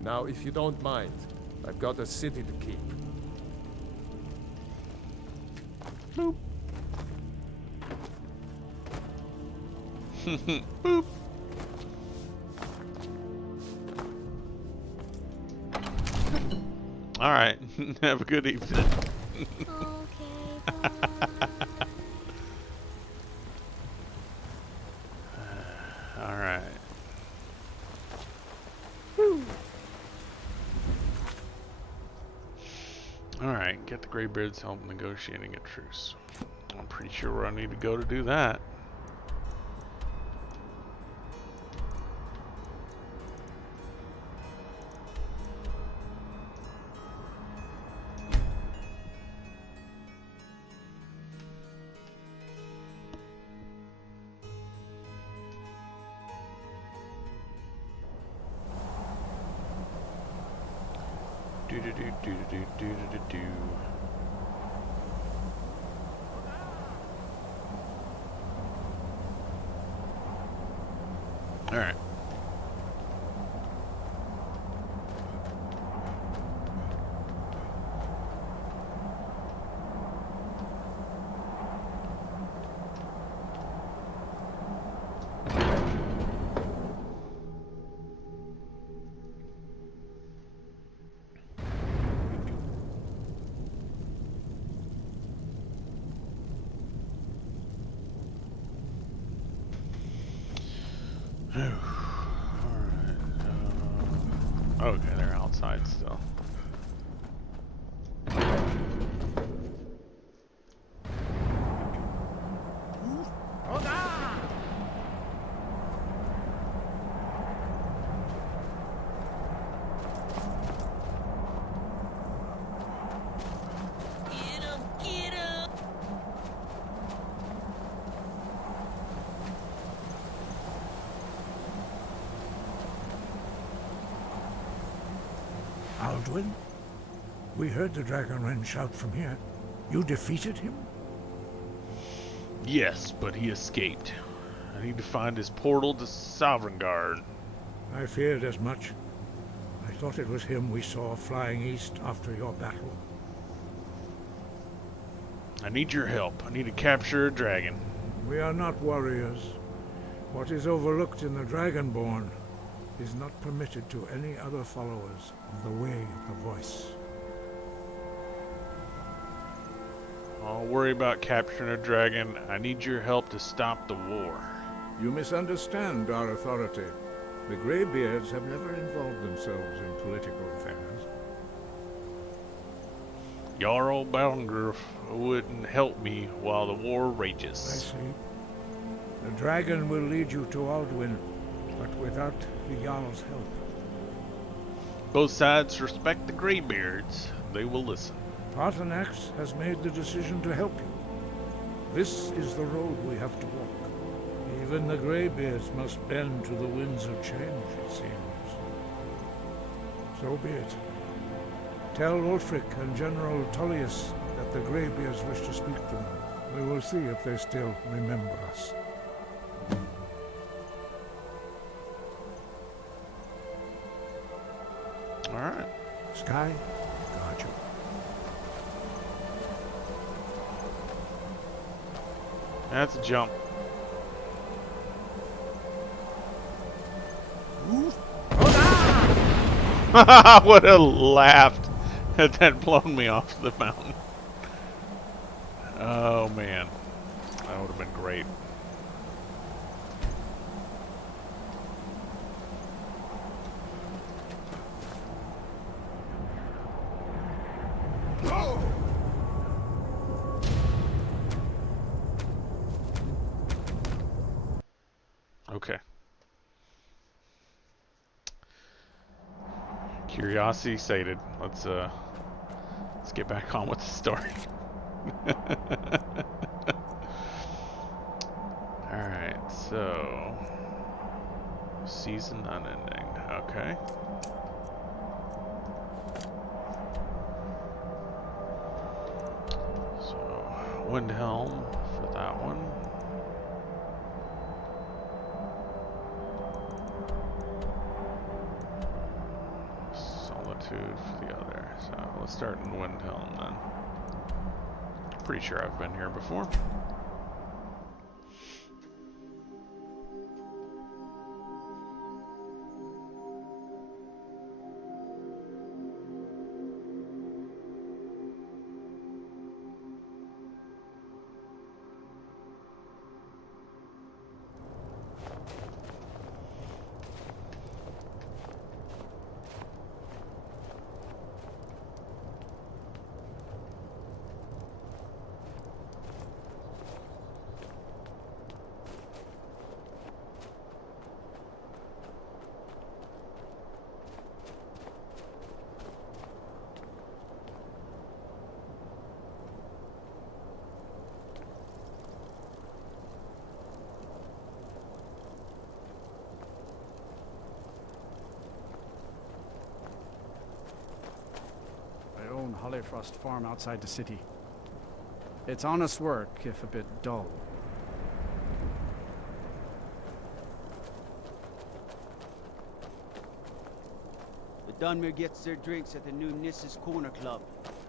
Now, if you don't mind, I've got a city to keep. Boop. Boop. All right. Have a good evening. All right. All right. Get the Greybeards help negotiating a truce. I'm pretty sure where I need to go to do that. All right. Alright. Okay, they're outside still. Alduin? We heard the Dragonren shout from here. You defeated him? Yes, but he escaped. I need to find his portal to Sovngarde. I feared as much. I thought it was him we saw flying east after your battle. I need your help. I need to capture a dragon. We are not warriors. What is overlooked in the Dragonborn is not permitted to any other followers of the Way of the Voice. I'll worry about capturing a dragon. I need your help to stop the war. You misunderstand our authority. The Greybeards have never involved themselves in political affairs. Jarl Balngruuf wouldn't help me while the war rages. I see. The dragon will lead you to Alduin, but without the Jarl's help. Both sides respect the Greybeards. They will listen. Paarthurnax has made the decision to help you. This is the road we have to walk. Even the Greybeards must bend to the winds of change, it seems. So be it. Tell Ulfric and General Tullius that the Greybeards wish to speak to them. We will see if they still remember us. Alright. Sky, guard you. That's a jump. Would have laughed had that blown me off the mountain. Oh man. That would have been great. Okay. Curiosity sated. Let's get back on with the story. Alright, so season unending. Okay. So Windhelm for that one. For the other. So let's start in Windhelm then. Pretty sure I've been here before. Hollyfrost farm outside the city. It's honest work, if a bit dull. The Dunmer gets their drinks at the new Nissa's Corner Club.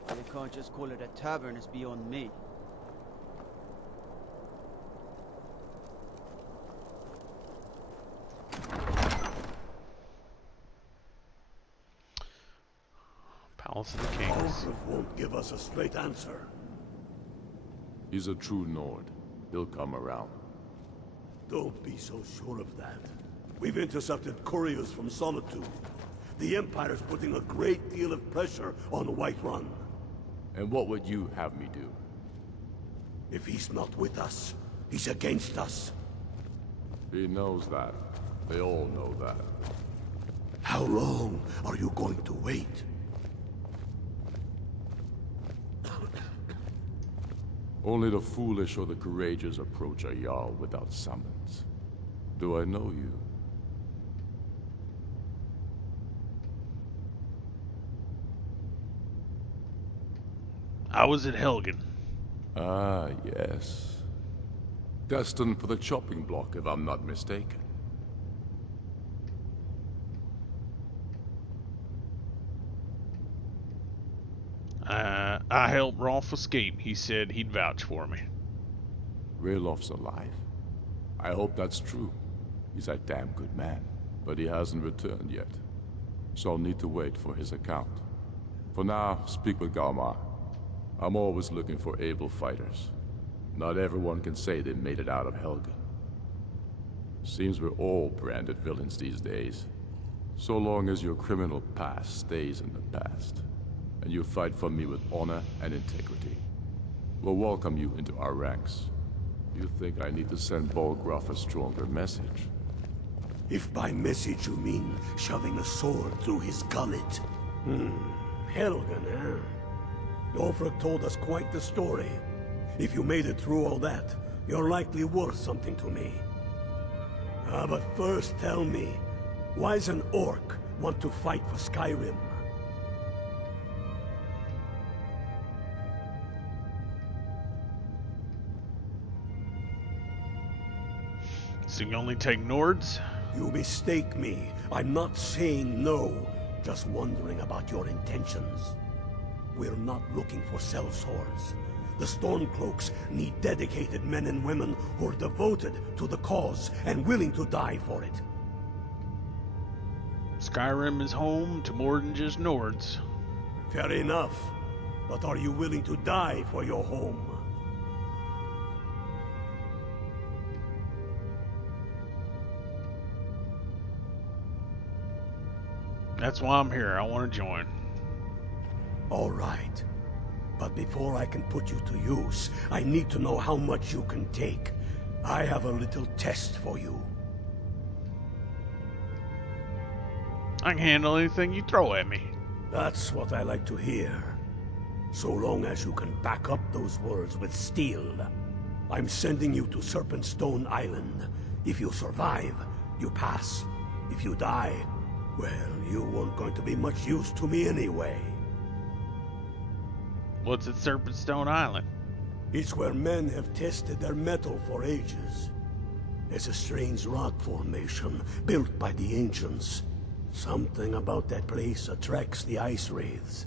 They can't just call it a tavern, it's beyond me. Palace of the Kings. Ulfric won't give us a straight answer. He's a true Nord. He'll come around. Don't be so sure of that. We've intercepted couriers from Solitude. The Empire's putting a great deal of pressure on Whiterun. And what would you have me do? If he's not with us, he's against us. He knows that. They all know that. How long are you going to wait? Only the foolish or the courageous approach a Jarl without summons. Do I know you? I was at Helgen. Ah, yes. Destined for the chopping block, if I'm not mistaken. I helped Rolf escape. He said he'd vouch for me. Raylof's alive. I hope that's true. He's a damn good man, but he hasn't returned yet. So I'll need to wait for his account. For now, speak with Galmar. I'm always looking for able fighters. Not everyone can say they made it out of Helgen. Seems we're all branded villains these days. So long as your criminal past stays in the past, and you fight for me with honor and integrity, we'll welcome you into our ranks. You think I need to send Bolgraf a stronger message? If by message you mean shoving a sword through his gullet. Helgen, eh? Ulfric told us quite the story. If you made it through all that, you're likely worth something to me. But first tell me, why's an orc want to fight for Skyrim? So you only take Nords? You mistake me. I'm not saying no, just wondering about your intentions. We're not looking for sellswords. The Stormcloaks need dedicated men and women who are devoted to the cause and willing to die for it. Skyrim is home to more than just Nords. Fair enough. But are you willing to die for your home? That's why I'm here. I want to join. All right. But before I can put you to use, I need to know how much you can take. I have a little test for you. I can handle anything you throw at me. That's what I like to hear. So long as you can back up those words with steel. I'm sending you to Serpentstone Island. If you survive, you pass. If you die, well, you weren't going to be much use to me anyway. What's at Serpentstone Island? It's where men have tested their metal for ages. It's a strange rock formation built by the ancients. Something about that place attracts the ice wraiths.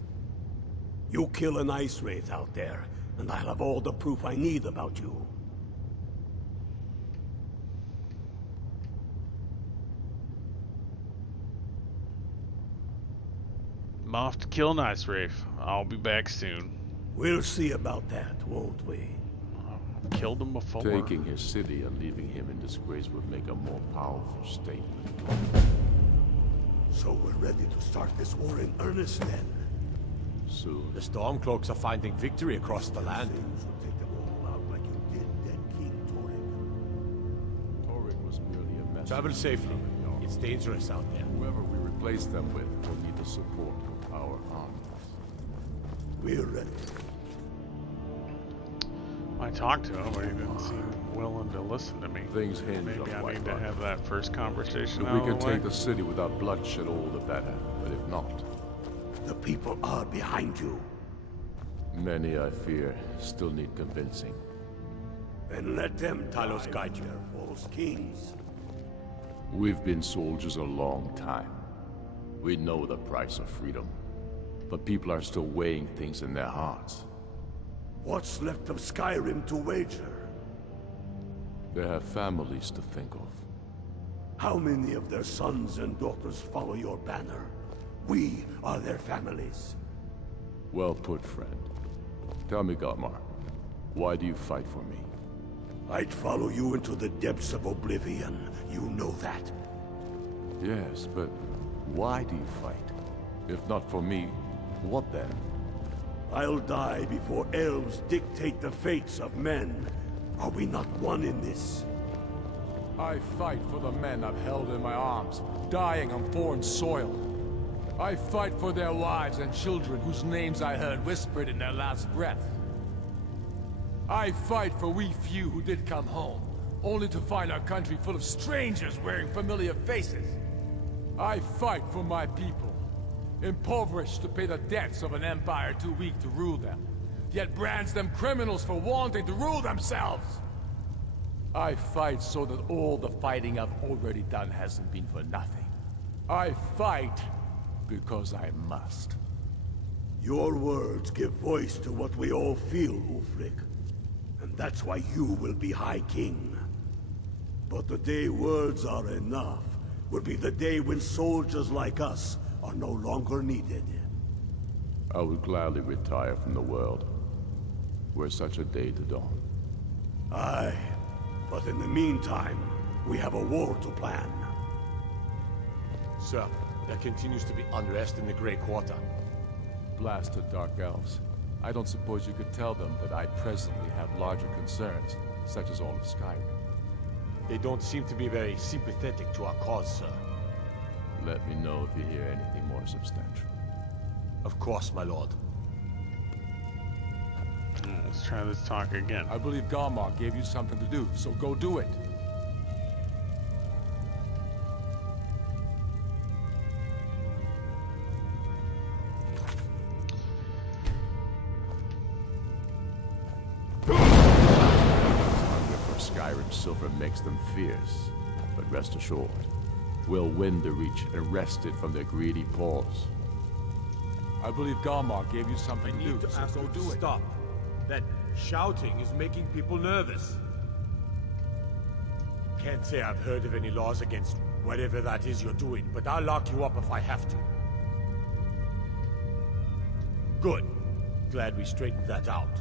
You kill an ice wraith out there, and I'll have all the proof I need about you. I'm off to kill an ice wraith. I'll be back soon. We'll see about that, won't we? Killed him before. Taking his city and leaving him in disgrace would make a more powerful statement. So we're ready to start this war in earnest then? Soon. The Stormcloaks are finding victory across the land. You should take them all out like you did dead King Torrik. Torrik was merely a messenger. Travel safely. It's dangerous out there. Whoever we replace them with will need the support of our armies. We're ready. I talked to him, but he didn't seem willing to listen to me. Things hinge Maybe on I need Whiterun. to have that first conversation If out we of can the way. take the city without bloodshed, all the better. But if not, The people are behind you. many, I fear, still need convincing. Then let them Talos die guide with you. their false kings. We've been soldiers a long time. We know the price of freedom. But people are still weighing things in their hearts. What's left of Skyrim to wager? They have families to think of. How many of their sons and daughters follow your banner? We are their families. Well put, friend. Tell me, Galmar, why do you fight for me? I'd follow you into the depths of oblivion. You know that. Yes, but why do you fight? If not for me, what then? I'll die before elves dictate the fates of men. Are we not one in this? I fight for the men I've held in my arms, dying on foreign soil. I fight for their wives and children whose names I heard whispered in their last breath. I fight for we few who did come home, only to find our country full of strangers wearing familiar faces. I fight for my people, impoverished to pay the debts of an empire too weak to rule them, yet brands them criminals for wanting to rule themselves. I fight so that all the fighting I've already done hasn't been for nothing. I fight because I must. Your words give voice to what we all feel, Ulfric. And that's why you will be High King. But the day words are enough will be the day when soldiers like us are no longer needed. I would gladly retire from the world, were such a day to dawn. Aye, but in the meantime, we have a war to plan. Sir, there continues to be unrest in the Grey Quarter. Blasted Dark Elves. I don't suppose you could tell them that I presently have larger concerns, such as all of Skyrim. They don't seem to be very sympathetic to our cause, sir. Let me know if you hear anything more substantial. Of course, my lord. Let's try this talk again. I believe Garmar gave you something to do, so go do it. Hunger for Skyrim silver makes them fierce, but rest assured, we'll win the reach and wrest it from their greedy paws. I believe Garmar gave you something to do, so ask go you to do it. stop. That shouting is making people nervous. Can't say I've heard of any laws against whatever that is you're doing, but I'll lock you up if I have to. Good. Glad we straightened that out.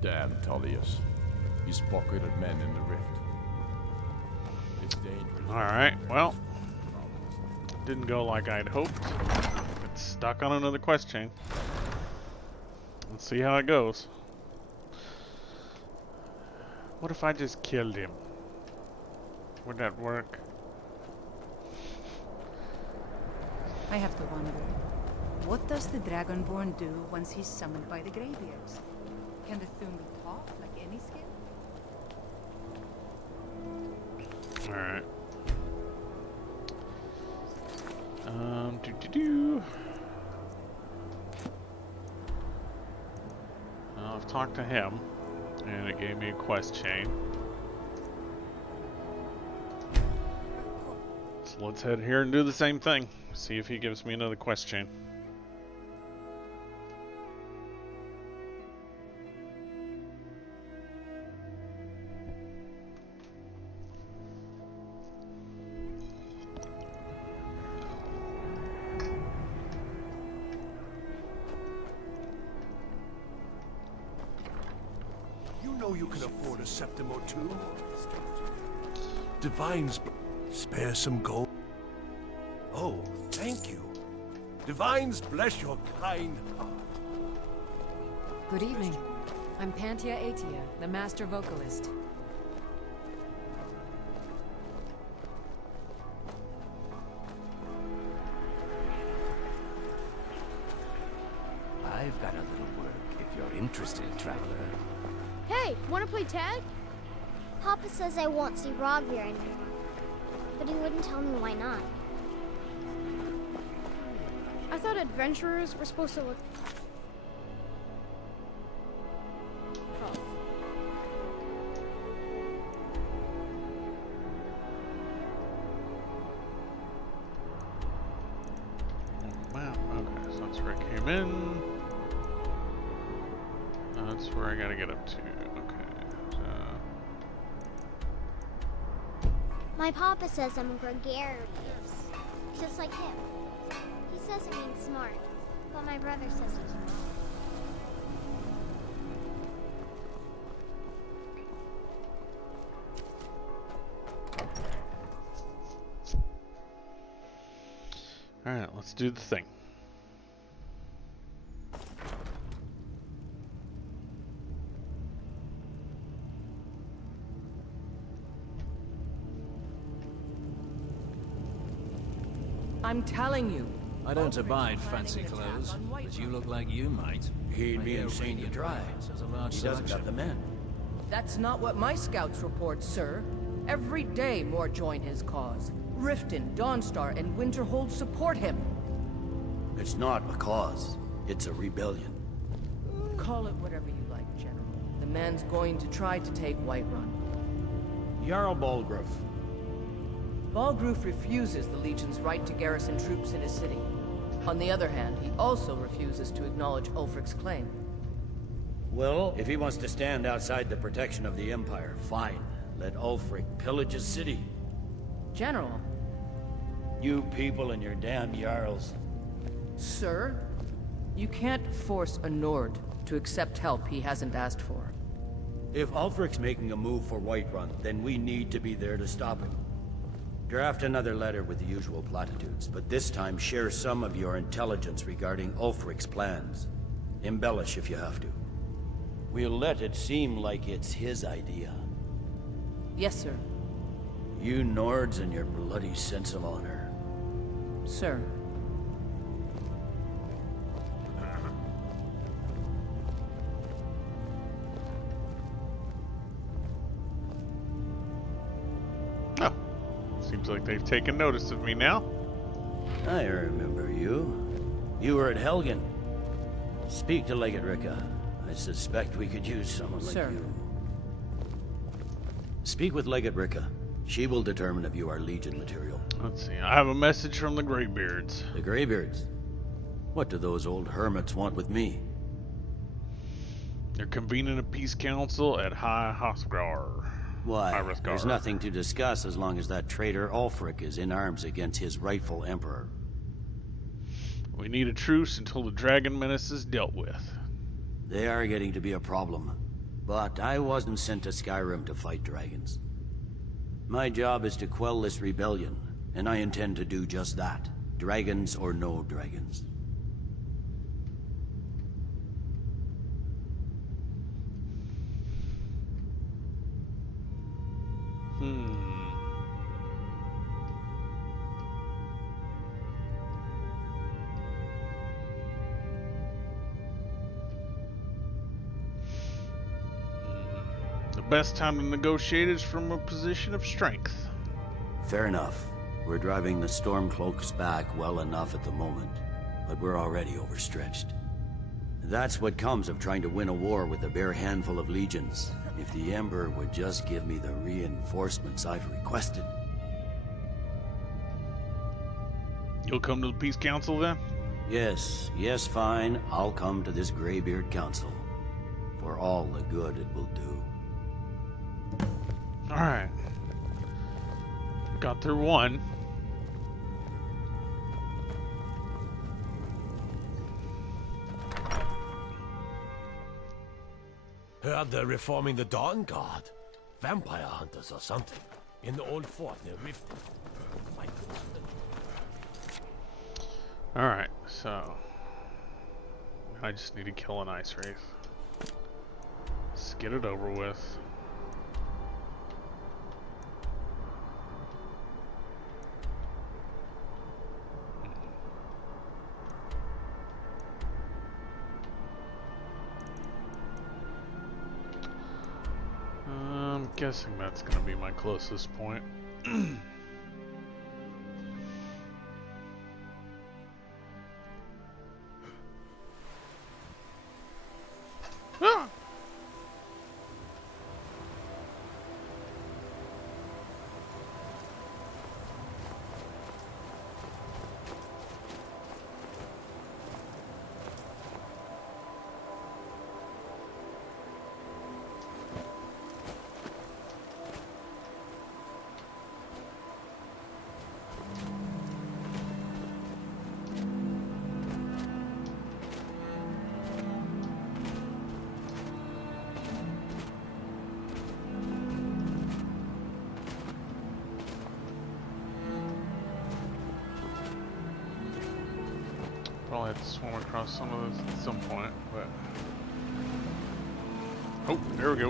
Damn Tullius. He's pocketed men in the rift. It's dangerous. Alright, well. Didn't go like I'd hoped. It's stuck on another quest chain. Let's see how it goes. What if I just killed him? Would that work? I have to wonder, what does the Dragonborn do once he's summoned by the Greybeards? Can the Thumbel talk like any skill? Alright. Do. I've talked to him, and it gave me a quest chain. So let's head here and do the same thing. See if he gives me another quest chain. You can afford a septim or two. Divines, spare some gold. Oh, thank you. Divines bless your kind heart. Good evening. I'm Pantia Atia, the master vocalist. I've got a little work if you're interested, traveler. Hey, wanna play tag? Papa says I won't see Rogvir anymore, but he wouldn't tell me why not. I thought adventurers were supposed to look tough. Map. Okay, so that's where I came in. That's where I gotta get up to. Okay. My papa says I'm gregarious, just like him. He says it means smart, but my brother says he's wrong. Let's do the thing. I'm telling you. I don't abide fancy clothes, but you look like you might. He'd be insane to try. He doesn't got the men. That's not what my scouts report, sir. Every day more join his cause. Riften, Dawnstar, and Winterhold support him. It's not a cause. It's a rebellion. Call it whatever you like, General. The man's going to try to take Whiterun. Jarl Balgruuf. Balgruuf refuses the Legion's right to garrison troops in his city. On the other hand, he also refuses to acknowledge Ulfric's claim. Well, if he wants to stand outside the protection of the Empire, fine. Let Ulfric pillage his city. General. You people and your damn Jarls. Sir, you can't force a Nord to accept help he hasn't asked for. If Ulfric's making a move for Whiterun, then we need to be there to stop him. Draft another letter with the usual platitudes, but this time share some of your intelligence regarding Ulfric's plans. Embellish if you have to. We'll let it seem like it's his idea. Yes, sir. You Nords and your bloody sense of honor. Sir. Oh, seems like they've taken notice of me now. I remember you. You were at Helgen. Speak to Legate Ricka. I suspect we could use someone like you. Speak with Legate Ricka. She will determine if you are Legion material. Let's see. I have a message from the Greybeards. The Greybeards? What do those old hermits want with me? They're convening a peace council at High Hosgar. Why? There's nothing to discuss as long as that traitor Ulfric is in arms against his rightful emperor. We need a truce until the dragon menace is dealt with. They are getting to be a problem. But I wasn't sent to Skyrim to fight dragons. My job is to quell this rebellion, and I intend to do just that. Dragons or no dragons. The best time to negotiate is from a position of strength. Fair enough. We're driving the Stormcloaks back well enough at the moment, but we're already overstretched. That's what comes of trying to win a war with a bare handful of legions. If the Emperor would just give me the reinforcements I've requested. You'll come to the Peace Council then? Yes, fine. I'll come to this Greybeard Council. For all the good it will do. Alright. Got through one. Heard they're reforming the Dawn Guard. Vampire hunters or something. In the old fort near Riften. My Alright, so... I just need to kill an ice wraith. Let's get it over with. I'm guessing that's gonna be my closest point. Ah! Probably have to swim across some of those at some point, but... Oh, there we go.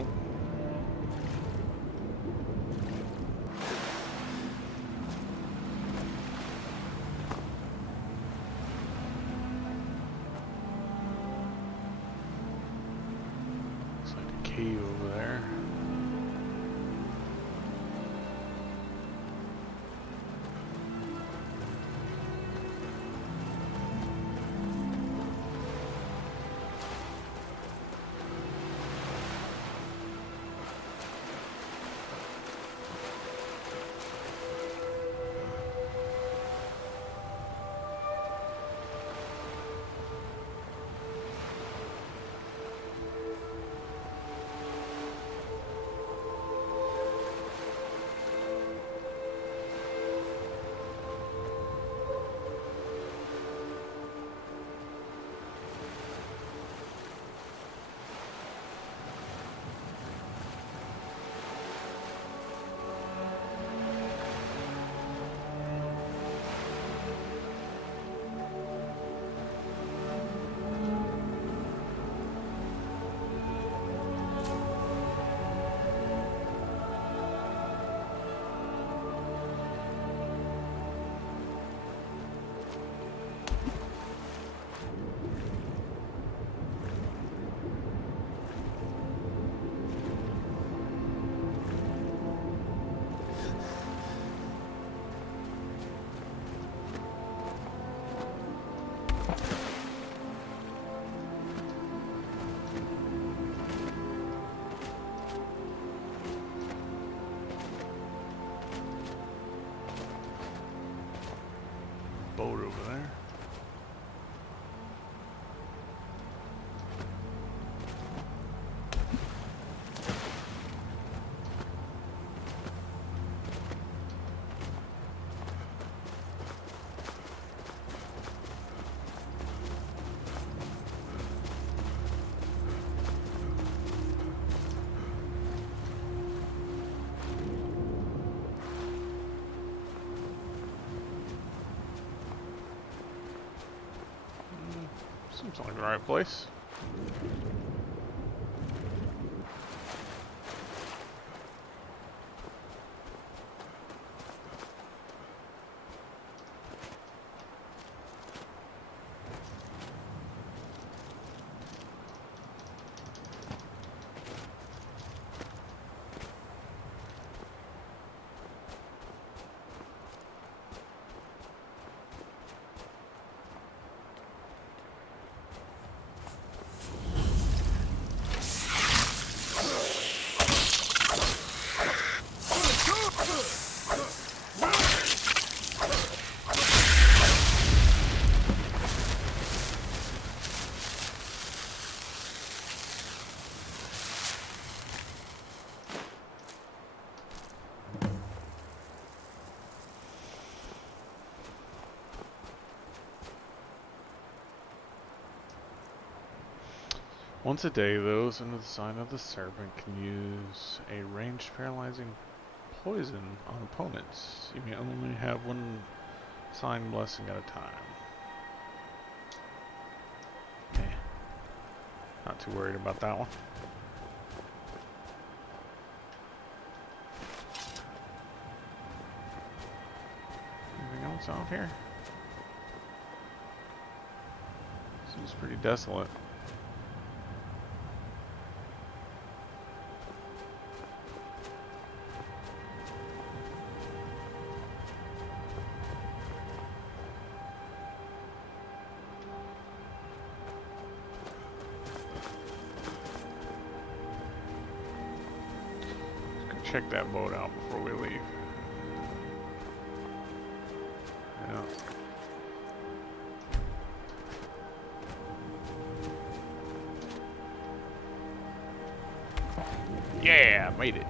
Looks like a cave over there. Boat over there. Seems like the right place. Once a day, those under the sign of the serpent can use a ranged paralyzing poison on opponents. You may only have one sign blessing at a time. Okay. Not too worried about that one. Anything else out here? Seems pretty desolate. Check that boat out before we leave. Yeah, made it.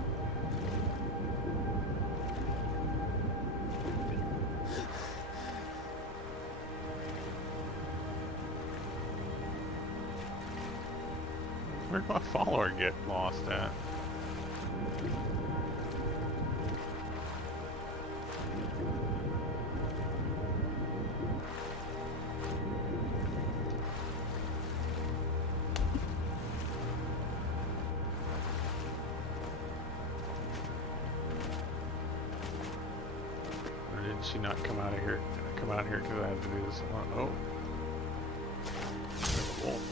Where'd my follower get lost at? Or did she not come out of here? Come out here because I had to do this alone. Oh. There's a wolf.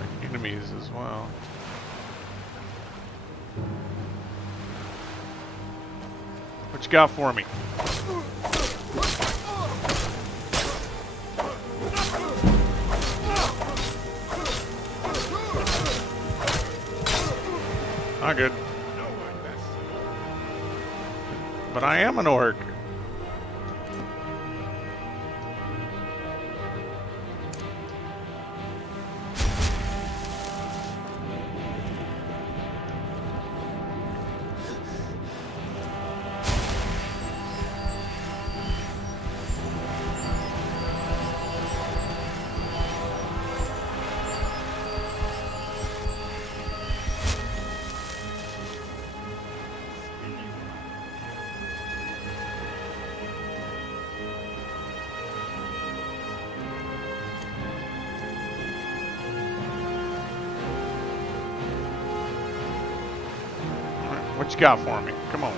Like enemies as well. What you got for me? Not good. But I am an orc. What you got for me? Come on.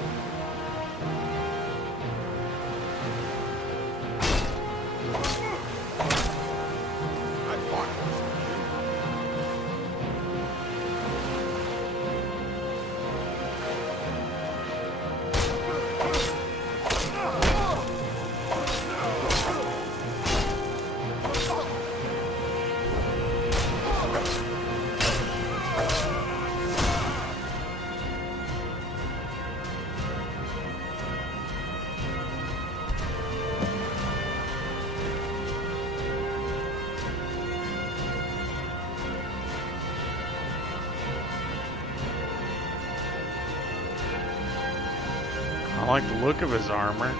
I like the look of his armor.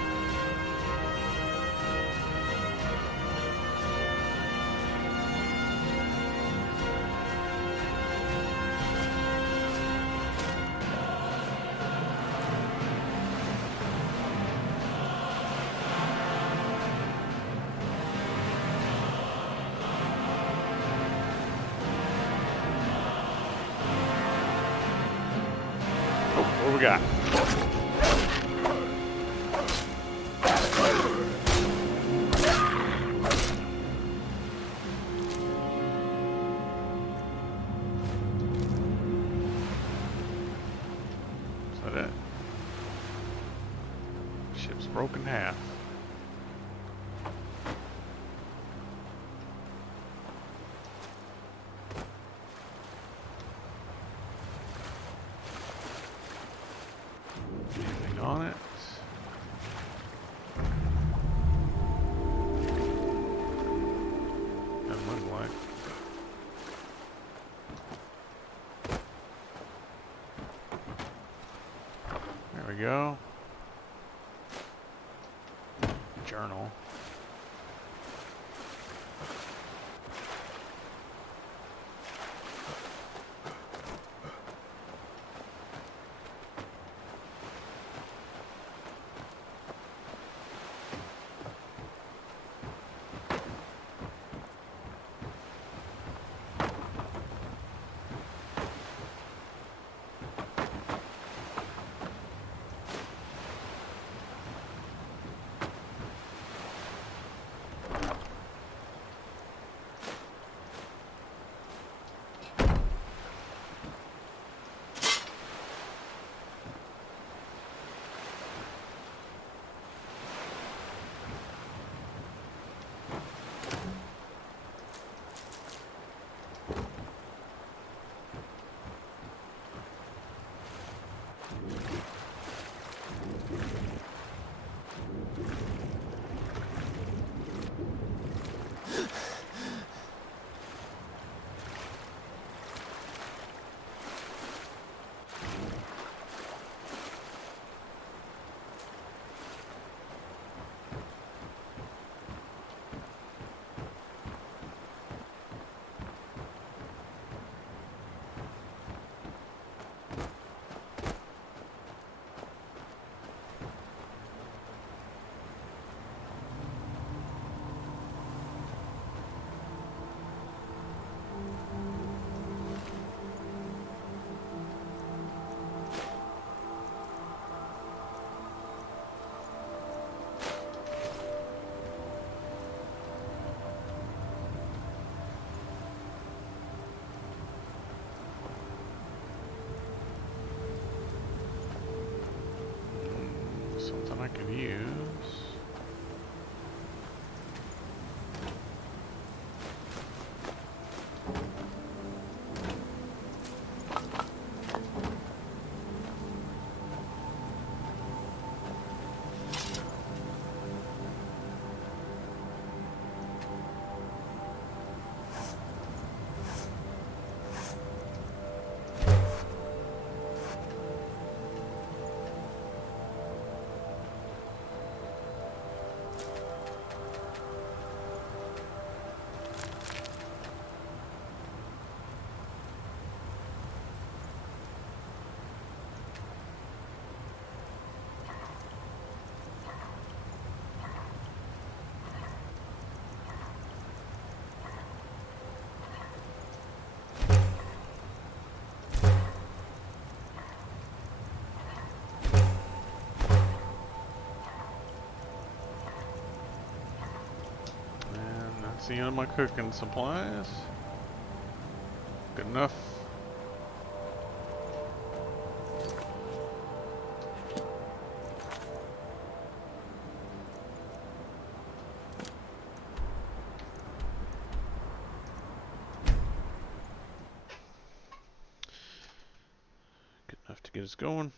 Oh, what we got? Ship's broken in half. Anything on it? Doesn't look like. There we go. Journal. I could use. That's the end of my cooking supplies. Good enough. Good enough to get us going.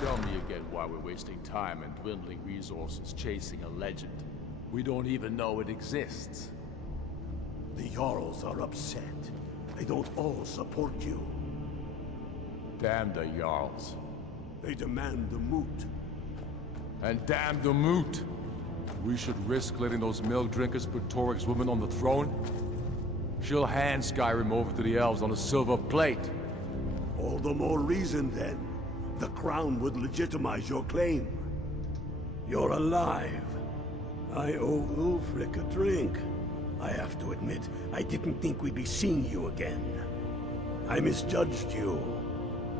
Tell me again why we're wasting time and dwindling resources chasing a legend. We don't even know it exists. The Jarls are upset. They don't all support you. Damn the Jarls. They demand the moot. And damn the moot! We should risk letting those milk drinkers put Torik's woman on the throne? She'll hand Skyrim over to the elves on a silver plate. All the more reason then. The crown would legitimize your claim. You're alive. I owe Ulfric a drink. I have to admit, I didn't think we'd be seeing you again. I misjudged you.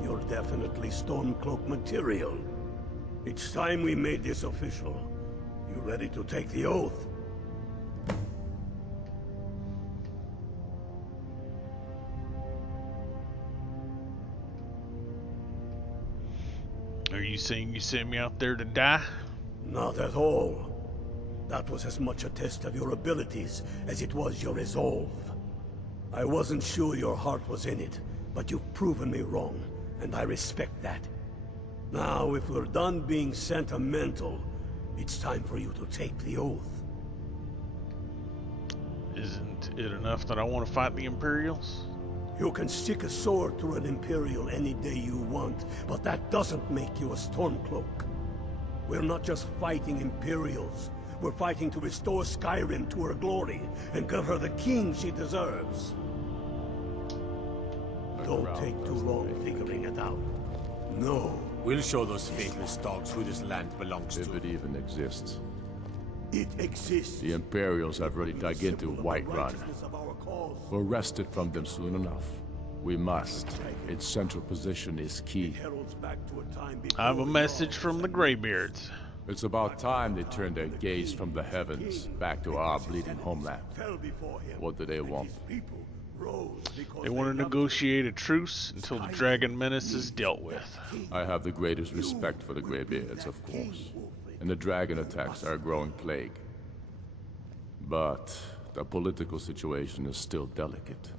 You're definitely Stormcloak material. It's time we made this official. You ready to take the oath? Are you saying you sent me out there to die? Not at all. That was as much a test of your abilities as it was your resolve. I wasn't sure your heart was in it, but you've proven me wrong, and I respect that. Now, if we're done being sentimental, it's time for you to take the oath. Isn't it enough that I want to fight the Imperials? You can stick a sword through an Imperial any day you want, but that doesn't make you a Stormcloak. We're not just fighting Imperials. We're fighting to restore Skyrim to her glory and give her the king she deserves. Don't take too long figuring it out. No. We'll show those faithless dogs who this land belongs to. If it even exists. It exists. The Imperials have already dug into Whiterun. We're wrested from them soon enough. We must. Its central position is key. I have a message from the Greybeards. It's about time they turned their gaze from the heavens back to our bleeding homeland. What do they want? They want to negotiate a truce until the dragon menace is dealt with. I have the greatest respect for the Greybeards, of course. And the dragon attacks are a growing plague. But the political situation is still delicate.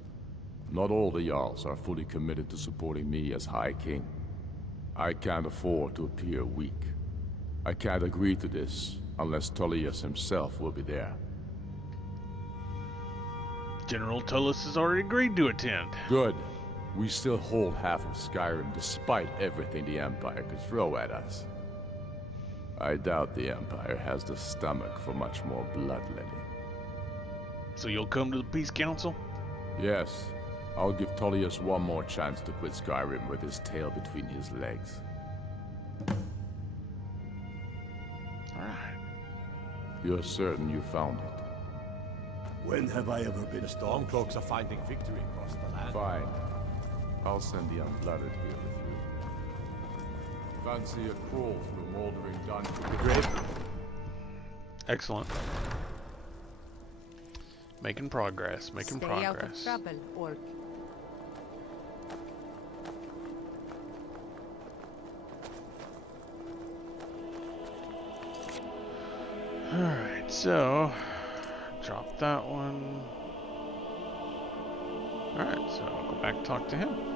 Not all the Jarls are fully committed to supporting me as High King. I can't afford to appear weak. I can't agree to this unless Tullius himself will be there. General Tullus has already agreed to attend. Good. We still hold half of Skyrim despite everything the Empire could throw at us. I doubt the Empire has the stomach for much more bloodletting. So you'll come to the Peace Council? Yes. I'll give Tullius one more chance to quit Skyrim with his tail between his legs. Alright. You're certain you found it? When have I ever been? The Stormcloaks are finding victory across the land. Fine. I'll send the Unblooded here with you. Fancy a crawl through moldering dungeons. The grave. Excellent. Making progress, making Stay progress. out of trouble, Orc. Alright, so drop that one. Alright, so I'll go back and talk to him.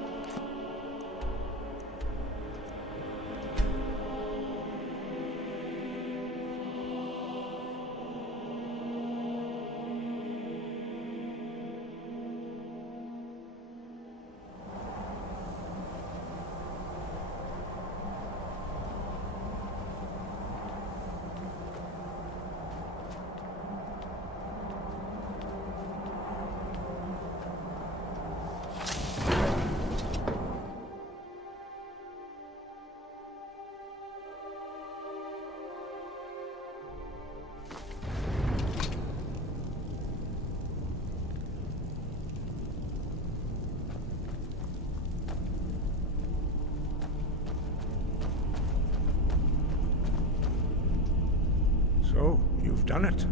So, you've done it.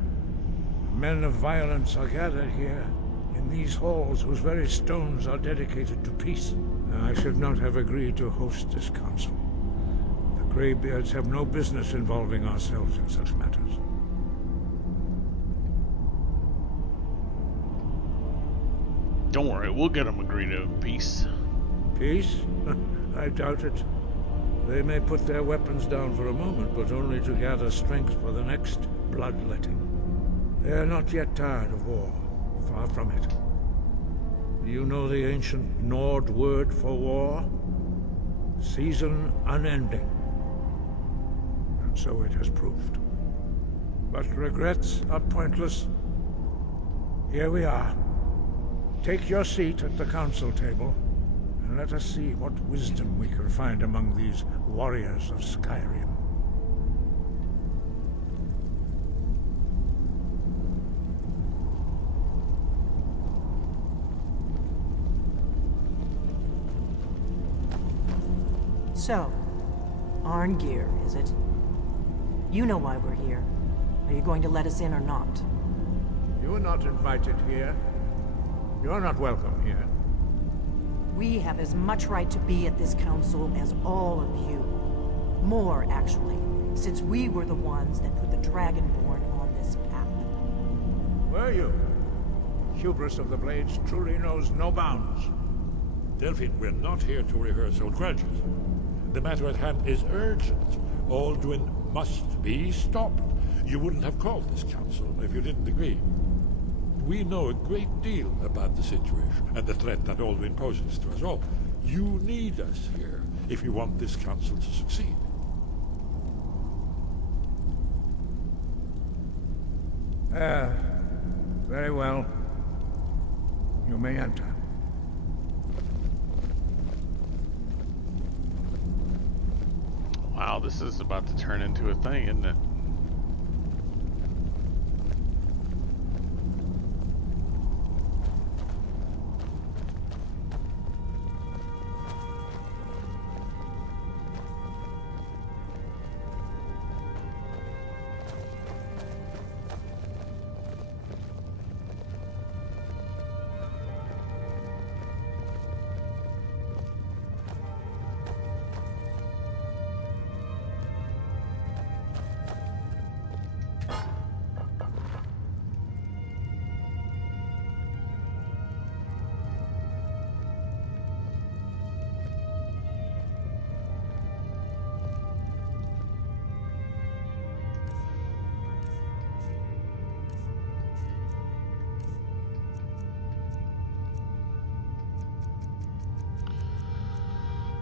Men of violence are gathered here, in these halls whose very stones are dedicated to peace. I should not have agreed to host this council. The Greybeards have no business involving ourselves in such matters. Don't worry, we'll get them agreed to peace. Peace? I doubt it. They may put their weapons down for a moment, but only to gather strength for the next bloodletting. They are not yet tired of war. Far from it. Do you know the ancient Nord word for war? Season unending. And so it has proved. But regrets are pointless. Here we are. Take your seat at the council table, and let us see what wisdom we can find among these warriors of Skyrim. So, Arngeir, is it? You know why we're here. Are you going to let us in or not? You are not invited here. You're not welcome here. We have as much right to be at this council as all of you. More, actually, since we were the ones that put the Dragonborn on this path. Were you? Hubris of the Blades truly knows no bounds. Delphine, we're not here to rehearse old grudges. The matter at hand is urgent. Alduin must be stopped. You wouldn't have called this council if you didn't agree. We know a great deal about the situation and the threat that Alduin poses to us all. You need us here if you want this council to succeed. Very well. You may enter. Wow, this is about to turn into a thing, isn't it?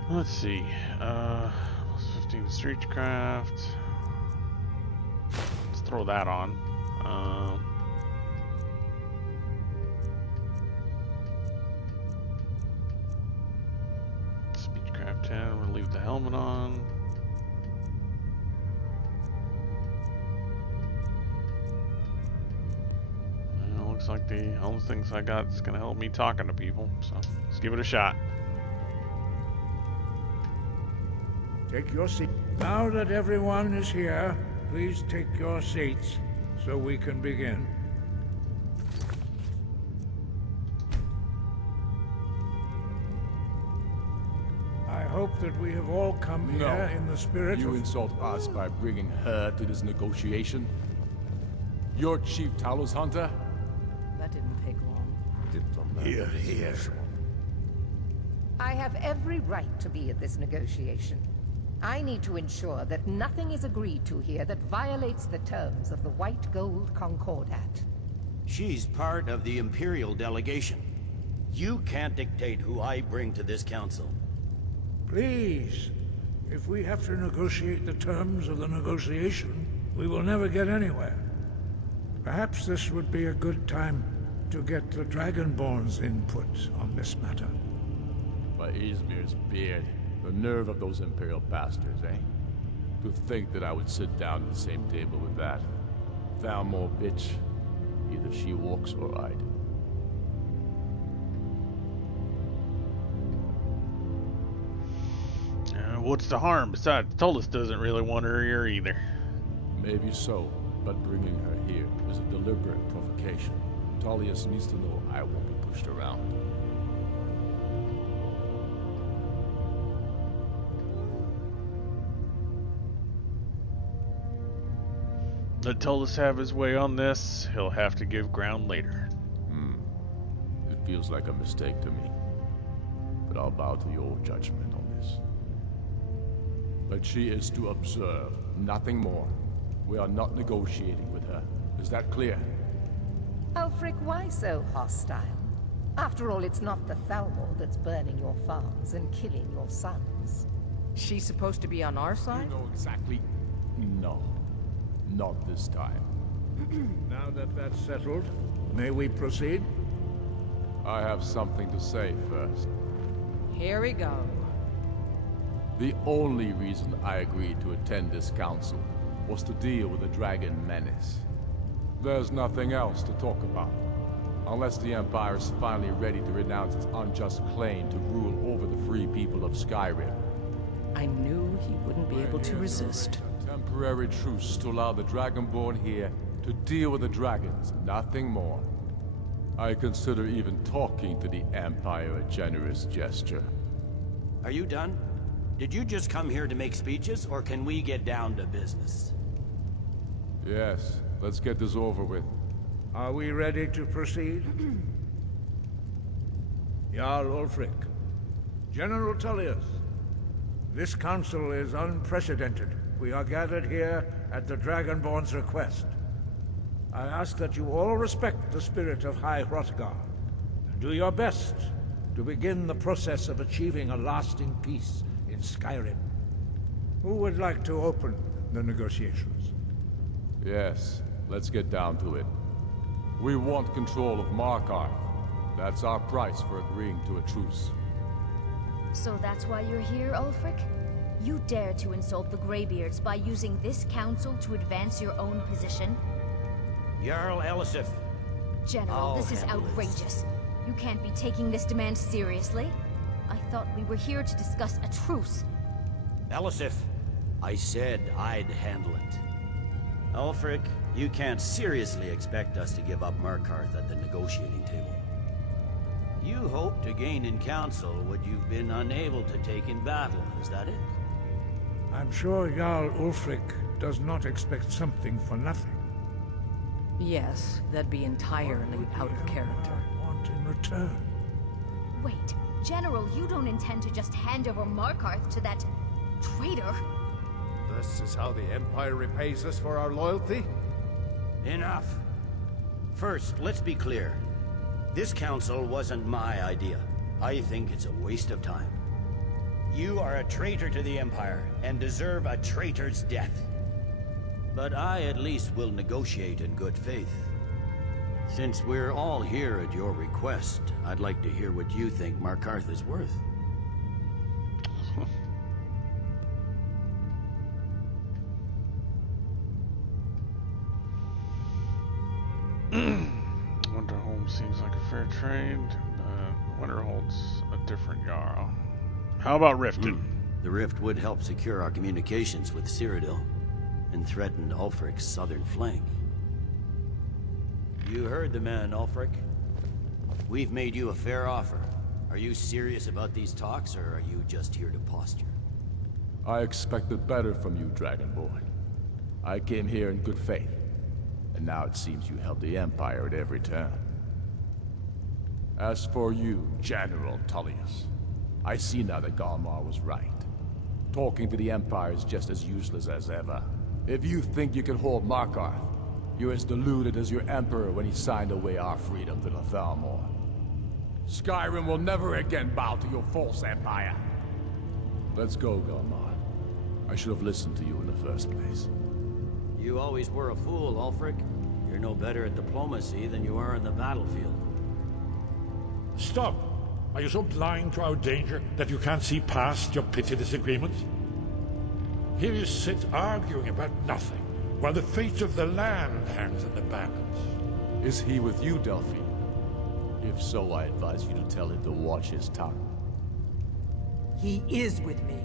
Let's see. Plus 15 Streetcraft. Let's throw that on. Speechcraft 10. We'll leave the helmet on. Looks like the only things I got is gonna help me talking to people, so let's give it a shot. Take your seat. Now that everyone is here, please take your seats so we can begin. I hope that we have all come here in the spirit You of... insult us by bringing her to this negotiation? You're Chief Talos Hunter? That didn't take long. Here, here. I have every right to be at this negotiation. I need to ensure that nothing is agreed to here that violates the terms of the White Gold Concordat. She's part of the Imperial delegation. You can't dictate who I bring to this council. Please, if we have to negotiate the terms of the negotiation, we will never get anywhere. Perhaps this would be a good time to get the Dragonborn's input on this matter. By Izmir's beard, the nerve of those Imperial bastards, eh? To think that I would sit down at the same table with that. Thalmor bitch. Either she walks or I do. What's the harm? Besides, Tullus doesn't really want her here either. Maybe so, but bringing her here is a deliberate provocation. Tullius needs to know I won't be pushed around. Let Tullus have his way on this. He'll have to give ground later. It feels like a mistake to me. But I'll bow to your judgment on this. But she is to observe, nothing more. We are not negotiating with her. Is that clear? Ulfric, why so hostile? After all, it's not the Thalmor that's burning your farms and killing your sons. She's supposed to be on our side? You know exactly. No. Not this time. Now that that's settled, may we proceed? I have something to say first. Here we go. The only reason I agreed to attend this council was to deal with the Dragon Menace. There's nothing else to talk about. Unless the Empire is finally ready to renounce its unjust claim to rule over the free people of Skyrim. I knew he wouldn't be able to resist. A temporary truce to allow the Dragonborn here to deal with the dragons, nothing more. I consider even talking to the Empire a generous gesture. Are you done? Did you just come here to make speeches, or can we get down to business? Yes, let's get this over with. Are we ready to proceed? Jarl Ulfric, General Tullius, this council is unprecedented. We are gathered here at the Dragonborn's request. I ask that you all respect the spirit of High Hrothgar, and do your best to begin the process of achieving a lasting peace in Skyrim. Who would like to open the negotiations? Yes, let's get down to it. We want control of Markarth. That's our price for agreeing to a truce. So that's why you're here, Ulfric? You dare to insult the Greybeards by using this council to advance your own position? Jarl Elisif. General, this is outrageous. You can't be taking this demand seriously. I thought we were here to discuss a truce. Elisif, I said I'd handle it. Ulfric, you can't seriously expect us to give up Markarth at the negotiating table. You hope to gain in council what you've been unable to take in battle, is that it? I'm sure Jarl Ulfric does not expect something for nothing. Yes, that'd be entirely out of character. Want in return? Wait, General, you don't intend to just hand over Markarth to that traitor? This is how the Empire repays us for our loyalty? Enough. First, let's be clear. This council wasn't my idea. I think it's a waste of time. You are a traitor to the Empire, and deserve a traitor's death. But I at least will negotiate in good faith. Since we're all here at your request, I'd like to hear what you think Markarth is worth. Winterhold seems like a fair trade. Winterhold's a different Jarl. How about Riften? The rift would help secure our communications with Cyrodiil, and threatened Ulfric's southern flank. You heard the man, Ulfric. We've made you a fair offer. Are you serious about these talks, or are you just here to posture? I expected better from you, Dragonborn. I came here in good faith, and now it seems you help the Empire at every turn. As for you, General Tullius, I see now that Galmar was right. Talking to the Empire is just as useless as ever. If you think you can hold Markarth, you're as deluded as your Emperor when he signed away our freedom to the Thalmor. Skyrim will never again bow to your false empire. Let's go, Galmar. I should have listened to you in the first place. You always were a fool, Ulfric. You're no better at diplomacy than you are in the battlefield. Stop! Are you so blind to our danger that you can't see past your petty disagreements? Here you sit arguing about nothing, while the fate of the land hangs in the balance. Is he with you, Delphine? If so, I advise you to tell him to watch his tongue. He is with me.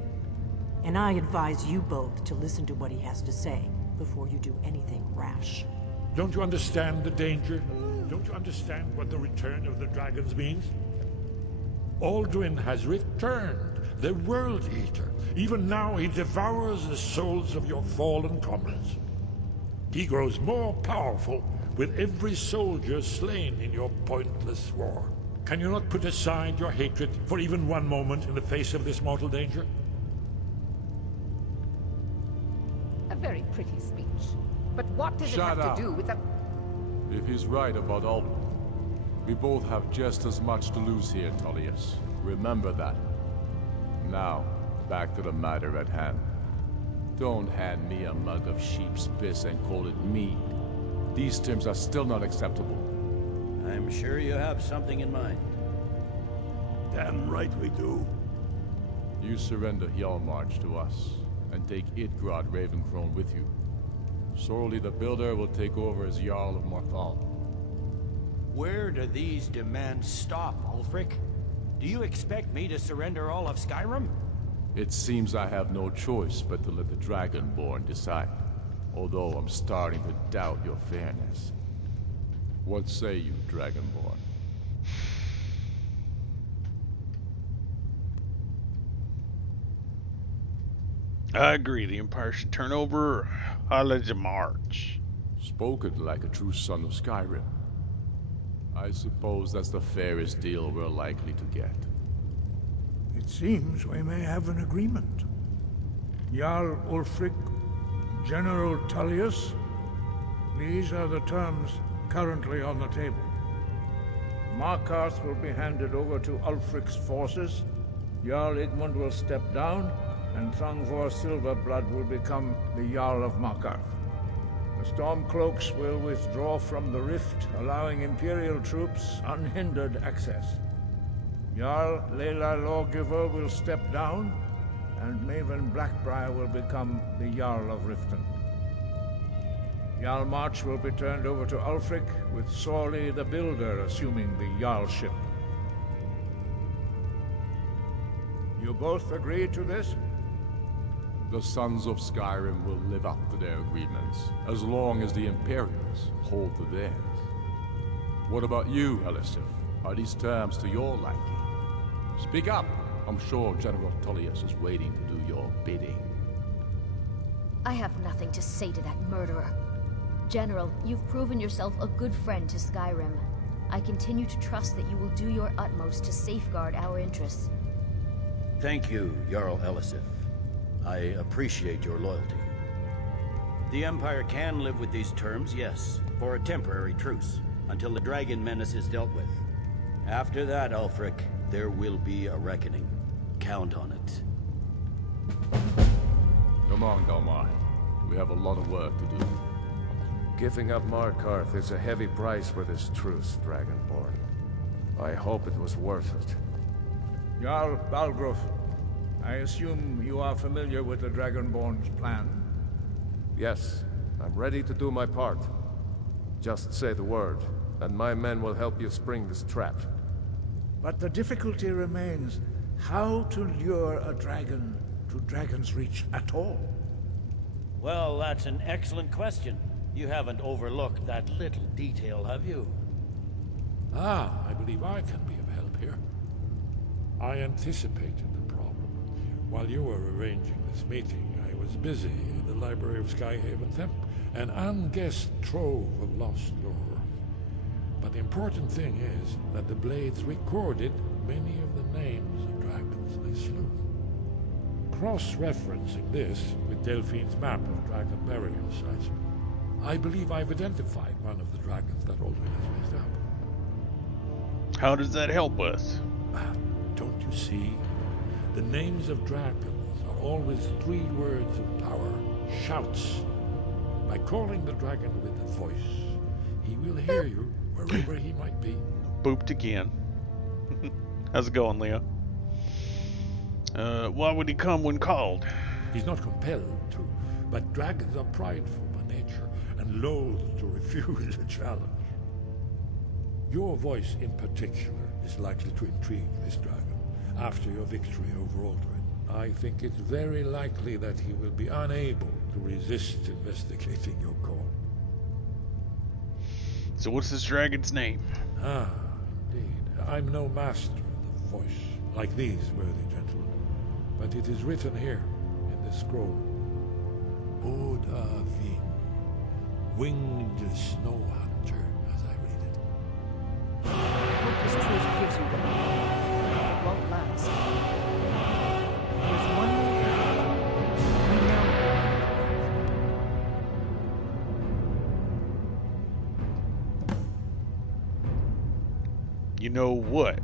And I advise you both to listen to what he has to say before you do anything rash. Don't you understand the danger? Don't you understand what the return of the dragons means? Alduin has returned, the World Eater. Even now he devours the souls of your fallen comrades. He grows more powerful with every soldier slain in your pointless war. Can you not put aside your hatred for even one moment in the face of this mortal danger? A very pretty speech. But what does Shut it have up. to do with the... If he's right about Alduin, we both have just as much to lose here, Tullius. Remember that. Now, back to the matter at hand. Don't hand me a mug of sheep's piss and call it mead. These terms are still not acceptable. I'm sure you have something in mind. Damn right we do. You surrender Hjalmarch to us, and take Idgrod Ravencrone with you. Sorely the Builder will take over as Jarl of Morthal. Where do these demands stop, Ulfric? Do you expect me to surrender all of Skyrim? It seems I have no choice but to let the Dragonborn decide. Although I'm starting to doubt your fairness. What say you, Dragonborn? I agree. The Empire should turn over Hjalmarch. Spoken like a true son of Skyrim. I suppose that's the fairest deal we're likely to get. It seems we may have an agreement. Jarl Ulfric, General Tullius, these are the terms currently on the table. Markarth will be handed over to Ulfric's forces, Jarl Igmund will step down, and Thangvor Silverblood will become the Jarl of Markarth. The Stormcloaks will withdraw from the rift, allowing Imperial troops unhindered access. Jarl Leila Lawgiver will step down, and Maven Blackbriar will become the Jarl of Riften. Hjalmarch will be turned over to Ulfric, with Sorley the Builder assuming the Jarlship. You both agree to this? The Sons of Skyrim will live up to their agreements, as long as the Imperials hold to theirs. What about you, Elisif? Are these terms to your liking? Speak up! I'm sure General Tullius is waiting to do your bidding. I have nothing to say to that murderer. General, you've proven yourself a good friend to Skyrim. I continue to trust that you will do your utmost to safeguard our interests. Thank you, Jarl Elisif. I appreciate your loyalty. The Empire can live with these terms, yes, for a temporary truce, until the dragon menace is dealt with. After that, Ulfric, there will be a reckoning. Count on it. Come on, Galmar. We have a lot of work to do. Giving up Markarth is a heavy price for this truce, Dragonborn. I hope it was worth it. Jarl Balgruuf, I assume you are familiar with the Dragonborn's plan? Yes, I'm ready to do my part. Just say the word, and my men will help you spring this trap. But the difficulty remains how to lure a dragon to Dragon's Reach at all. Well, that's an excellent question. You haven't overlooked that little detail, have you? Ah, I believe I can be of help here. I anticipated the problem. While you were arranging this meeting, I was busy in the library of Skyhaven Temp, an unguessed trove of lost lore. But the important thing is that the Blades recorded many of the names of dragons they slew. Cross-referencing this with Delphine's map of dragon burial sites, I believe I've identified one of the dragons that Alduin has raised up. How does that help us? Don't you see? The names of dragons are always 3 words of power, shouts. By calling the dragon with a voice, he will hear you wherever he might be. Booped again. How's it going, Leo? Why would he come when called? He's not compelled to, but dragons are prideful by nature and loath to refuse a challenge. Your voice in particular is likely to intrigue this dragon after your victory over Alduin. I think it's very likely that he will be unable to resist investigating your call. So what's this dragon's name? Ah, indeed. I'm no master of the voice, like these worthy gentlemen, but it is written here in this scroll. Oda Vin, winged snow hunter, as I read it. I hope this truth gives you what you want. It won't last. There's one more thing. We know. You know what?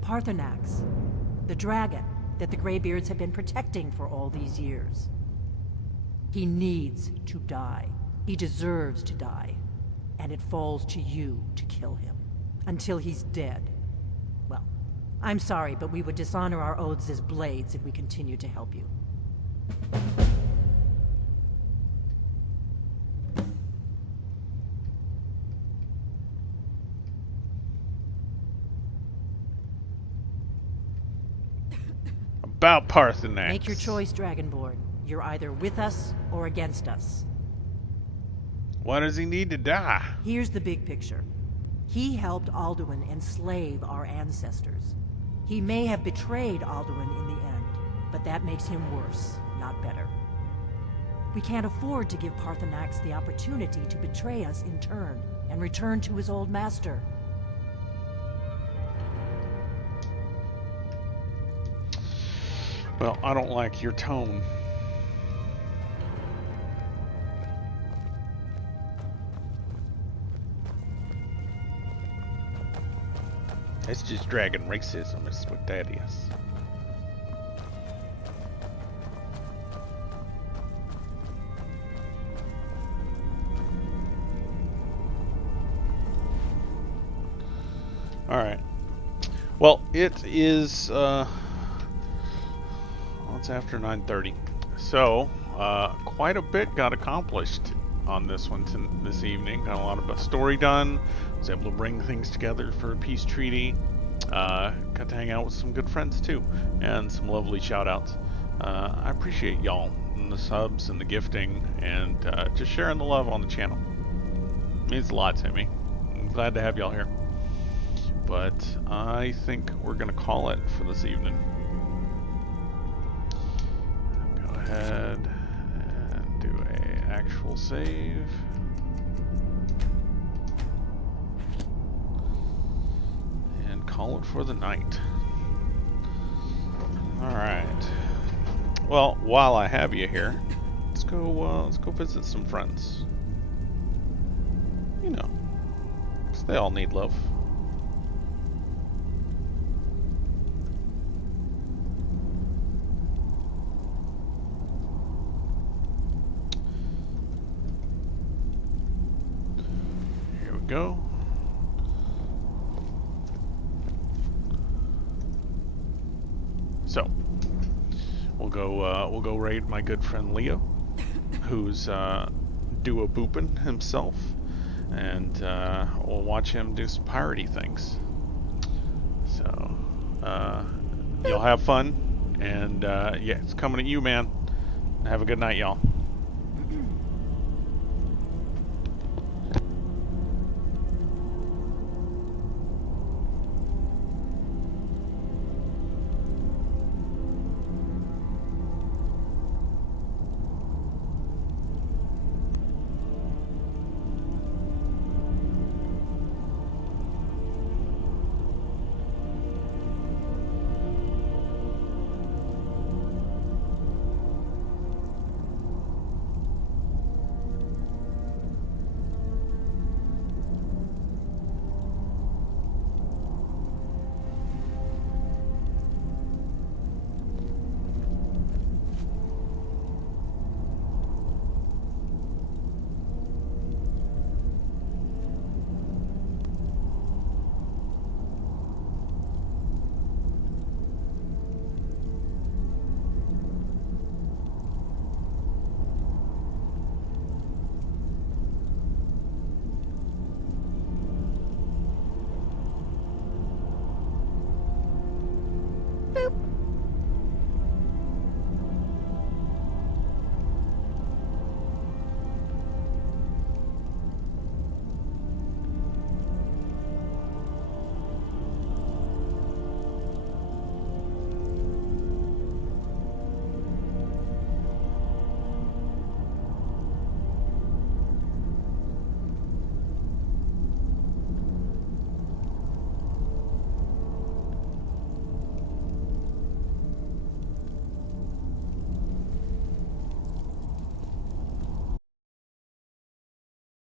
Parthenax, the dragon that the Greybeards have been protecting for all these years. He needs to die. He deserves to die. And it falls to you to kill him. Until he's dead. Well, I'm sorry, but we would dishonor our oaths as Blades if we continue to help you. About Parthenax. Make your choice, Dragonborn. You're either with us or against us. Why does he need to die? Here's the big picture. He helped Alduin enslave our ancestors. He may have betrayed Alduin in the end, but that makes him worse, not better. We can't afford to give Parthenax the opportunity to betray us in turn and return to his old master. Well, I don't like your tone. It's just dragon racism, is what that is. Alright. Well, it is, it's after 9:30. So, quite a bit got accomplished on this one this evening. Got a lot of story done. Was able to bring things together for a peace treaty. Got to hang out with some good friends too, and some lovely shout-outs. I appreciate y'all and the subs and the gifting and just sharing the love on the channel. It means a lot to me. I'm glad to have y'all here. But I think we're gonna call it for this evening. Go ahead and do a actual save. And call it for the night. Alright. Well, while I have you here, let's go visit some friends. You know, 'cause they all need love. go. So we'll go raid my good friend Leo, who's do-a-boopin' himself, and we'll watch him do some piratey things. So you'll have fun, and yeah, it's coming at you, man. Have a good night, y'all.